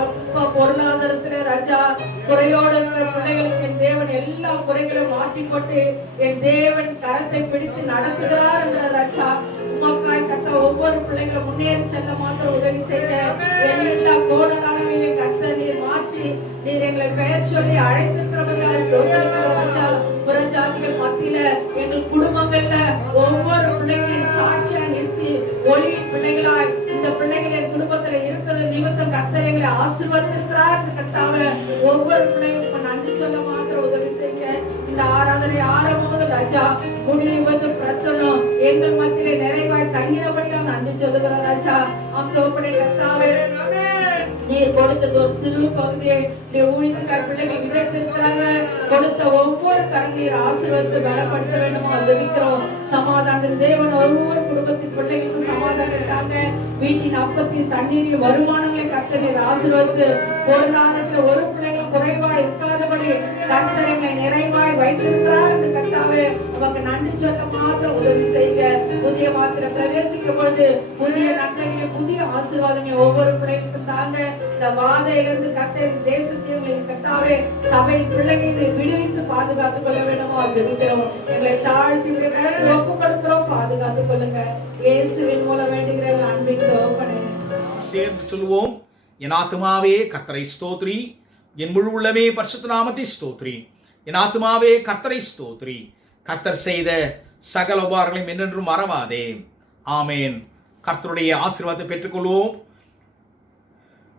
அப்பா, பொருளாதாரத்துல ராஜா குறையோடு இருக்கிற பிள்ளைகளுக்கு என் தேவன் எல்லா குறைகளும் மாற்றிக்கொண்டு என் தேவன் கரத்தை பிடித்து நடத்துகிறார் என்ற ராஜா. உமக்காய் கட்ட ஒவ்வொரு பிள்ளைகளும் முன்னேறி செல்ல மாத்திரம் உதவி செய்ய எல்லா கோடலானவையை கத்த நீர் மாற்றி நீர் எங்களை பெயர் சொல்லி அழைத்திருக்கிறவர்களால் ஸ்தோத்திரிக்கிற ராஜா. புறஜாதிகள் மத்தியில எங்கள் குடும்பங்கள்ல ஒவ்வொரு பிள்ளைகளையும் சாட்சியா நிறுத்தி ஒளியின் பிள்ளைகளாய் இந்த பிள்ளைகள் என் குடும்பத்துல இருக்கிறது நிமித்தம் கர்த்தர் எங்களை ஆசீர்வதிக்கிறார் கர்த்தாவ. ஒவ்வொரு பிள்ளைகளுக்கும் நன்றி சொல்ல மாத்திரம் உதவி செய்ய இந்த ஆராதனை ஆரம்பம் ராஜா முடிவு பிரசனம் எங்கள் மத்தியிலே நிறைவாய் தங்கினபடியாக நன்றி சொல்லுகிற ராஜா. அந்த கர்த்தாவே நீர் கொடுத்தது ஒரு சிறு பகுதியை நீ ஊழியத்துக்காய் பிள்ளைகள் விதைத்திருக்கிறாங்க. கொடுத்த ஒவ்வொரு கரங்கீர் ஆசீர்வதித்து பலப்படுத்த வேண்டுமோ ஜெபிக்கிறோம். சமாதான தேவன் ஒவ்வொரு குடும்பத்தின் பிள்ளைகளுக்கும் சமாதானத்தாங்க. வீட்டின் அப்பத்தின் தண்ணீரின் வருமானங்களை கர்த்தர் நீர் ஆசீர்வதித்து பொருளாதாரத்தில் ஒரு பிள்ளைகளும் குறைவா இருக்காதபடி கர்த்தர் எங்களை நிறைவாய் வைத்திருக்கிறார் என்று கர்த்தாவே நமக்கு நன்றி சொல்ல மாத்திரம் உதவி செய்க. புதிய மாத்திரம் பிரவேசிக்கும் பொழுது புதிய நன்மைகளை புதிய ஆசீர்வாதங்களை ஒவ்வொரு பிள்ளைகளுக்கும் தாங்க. இந்த வாதையிலிருந்து கர்த்தர் தேசத்தை கர்த்தாவே சபை பிள்ளைகளை விடுவித்து பாதுகாத்துக் கொள்ள வேண்டுமோ ஜெபிக்கிறோம். எங்களை தாழ்த்தி ஒப்பு கொடுக்கிறோம். பாதுகாத்துக் கொள்ளுங்க. இயேசுவின் மூலம் வேண்டுகிற அன்பின் தகப்பனே. சேர்ந்து சொல்லுவோம். என் ஆத்துமாவே கர்த்தரை ஸ்தோத்ரி, என் முழு உள்ளமே பரிசுத்த நாமத்தை ஸ்தோத்ரி. என் ஆத்துமாவே கர்த்தரை ஸ்தோத்ரி, கர்த்தர் செய்த சகல உபகாரங்களையும் என்றென்றும் மறவாதே. ஆமேன். கர்த்தருடைய ஆசீர்வாதத்தை பெற்றுக்கொள்வோம்.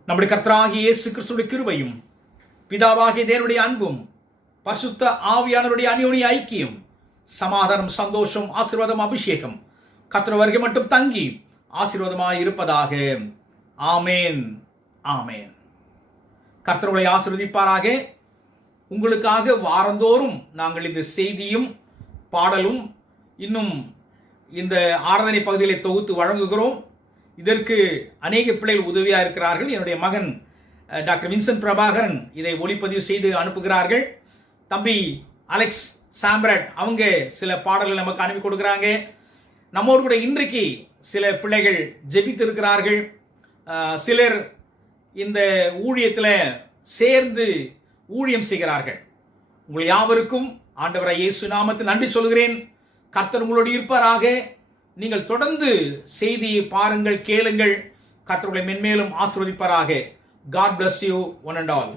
நம்முடைய கர்த்தராகிய இயேசு கிறிஸ்துவின் கிருபையும் பிதாவாகிய தேவனுடைய அன்பும் பரிசுத்த ஆவியானவருடைய அந்யோன்ய ஐக்கியம் சமாதானம் சந்தோஷம் ஆசீர்வாதம் அபிஷேகம் கர்த்தர் வருகை மட்டும் தங்கி ஆசீர்வாதமாய் இருப்பதாக. ஆமேன். ஆமேன். கர்த்தர் உங்களை ஆசீர்வதிப்பாராக. உங்களுக்காக வாரந்தோறும் நாங்கள் இந்த செய்தியும் பாடலும் இன்னும் இந்த ஆராதனை பகுதிகளை தொகுத்து வழங்குகிறோம். இதற்கு அநேக பிள்ளைகள் உதவியாக இருக்கிறார்கள். என்னுடைய மகன் டாக்டர் வின்சென்ட் பிரபாகரன் இதை ஒளிப்பதிவு செய்து அனுப்புகிறார்கள். தம்பி அலெக்ஸ் சாம்ரட் அவங்க சில பாடல்கள் நமக்கு அனுப்பி கொடுக்குறாங்க. நம்மோடு கூட இன்றைக்கு சில பிள்ளைகள் ஜெபித்திருக்கிறார்கள். சிலர் இந்த ஊழியத்தில் சேர்ந்து ஊழியம் செய்கிறார்கள். உங்கள் யாவருக்கும் ஆண்டவராய் இயேசு நாமத்தில் நன்றி சொல்கிறேன். கர்த்தர் உங்களோடு இருப்பாராக. நீங்கள் தொடர்ந்து செய்தியை பாருங்கள், கேளுங்கள். கர்த்தர் உங்களை மென்மேலும் ஆசீர்வதிப்பாராக. God bless you one and all.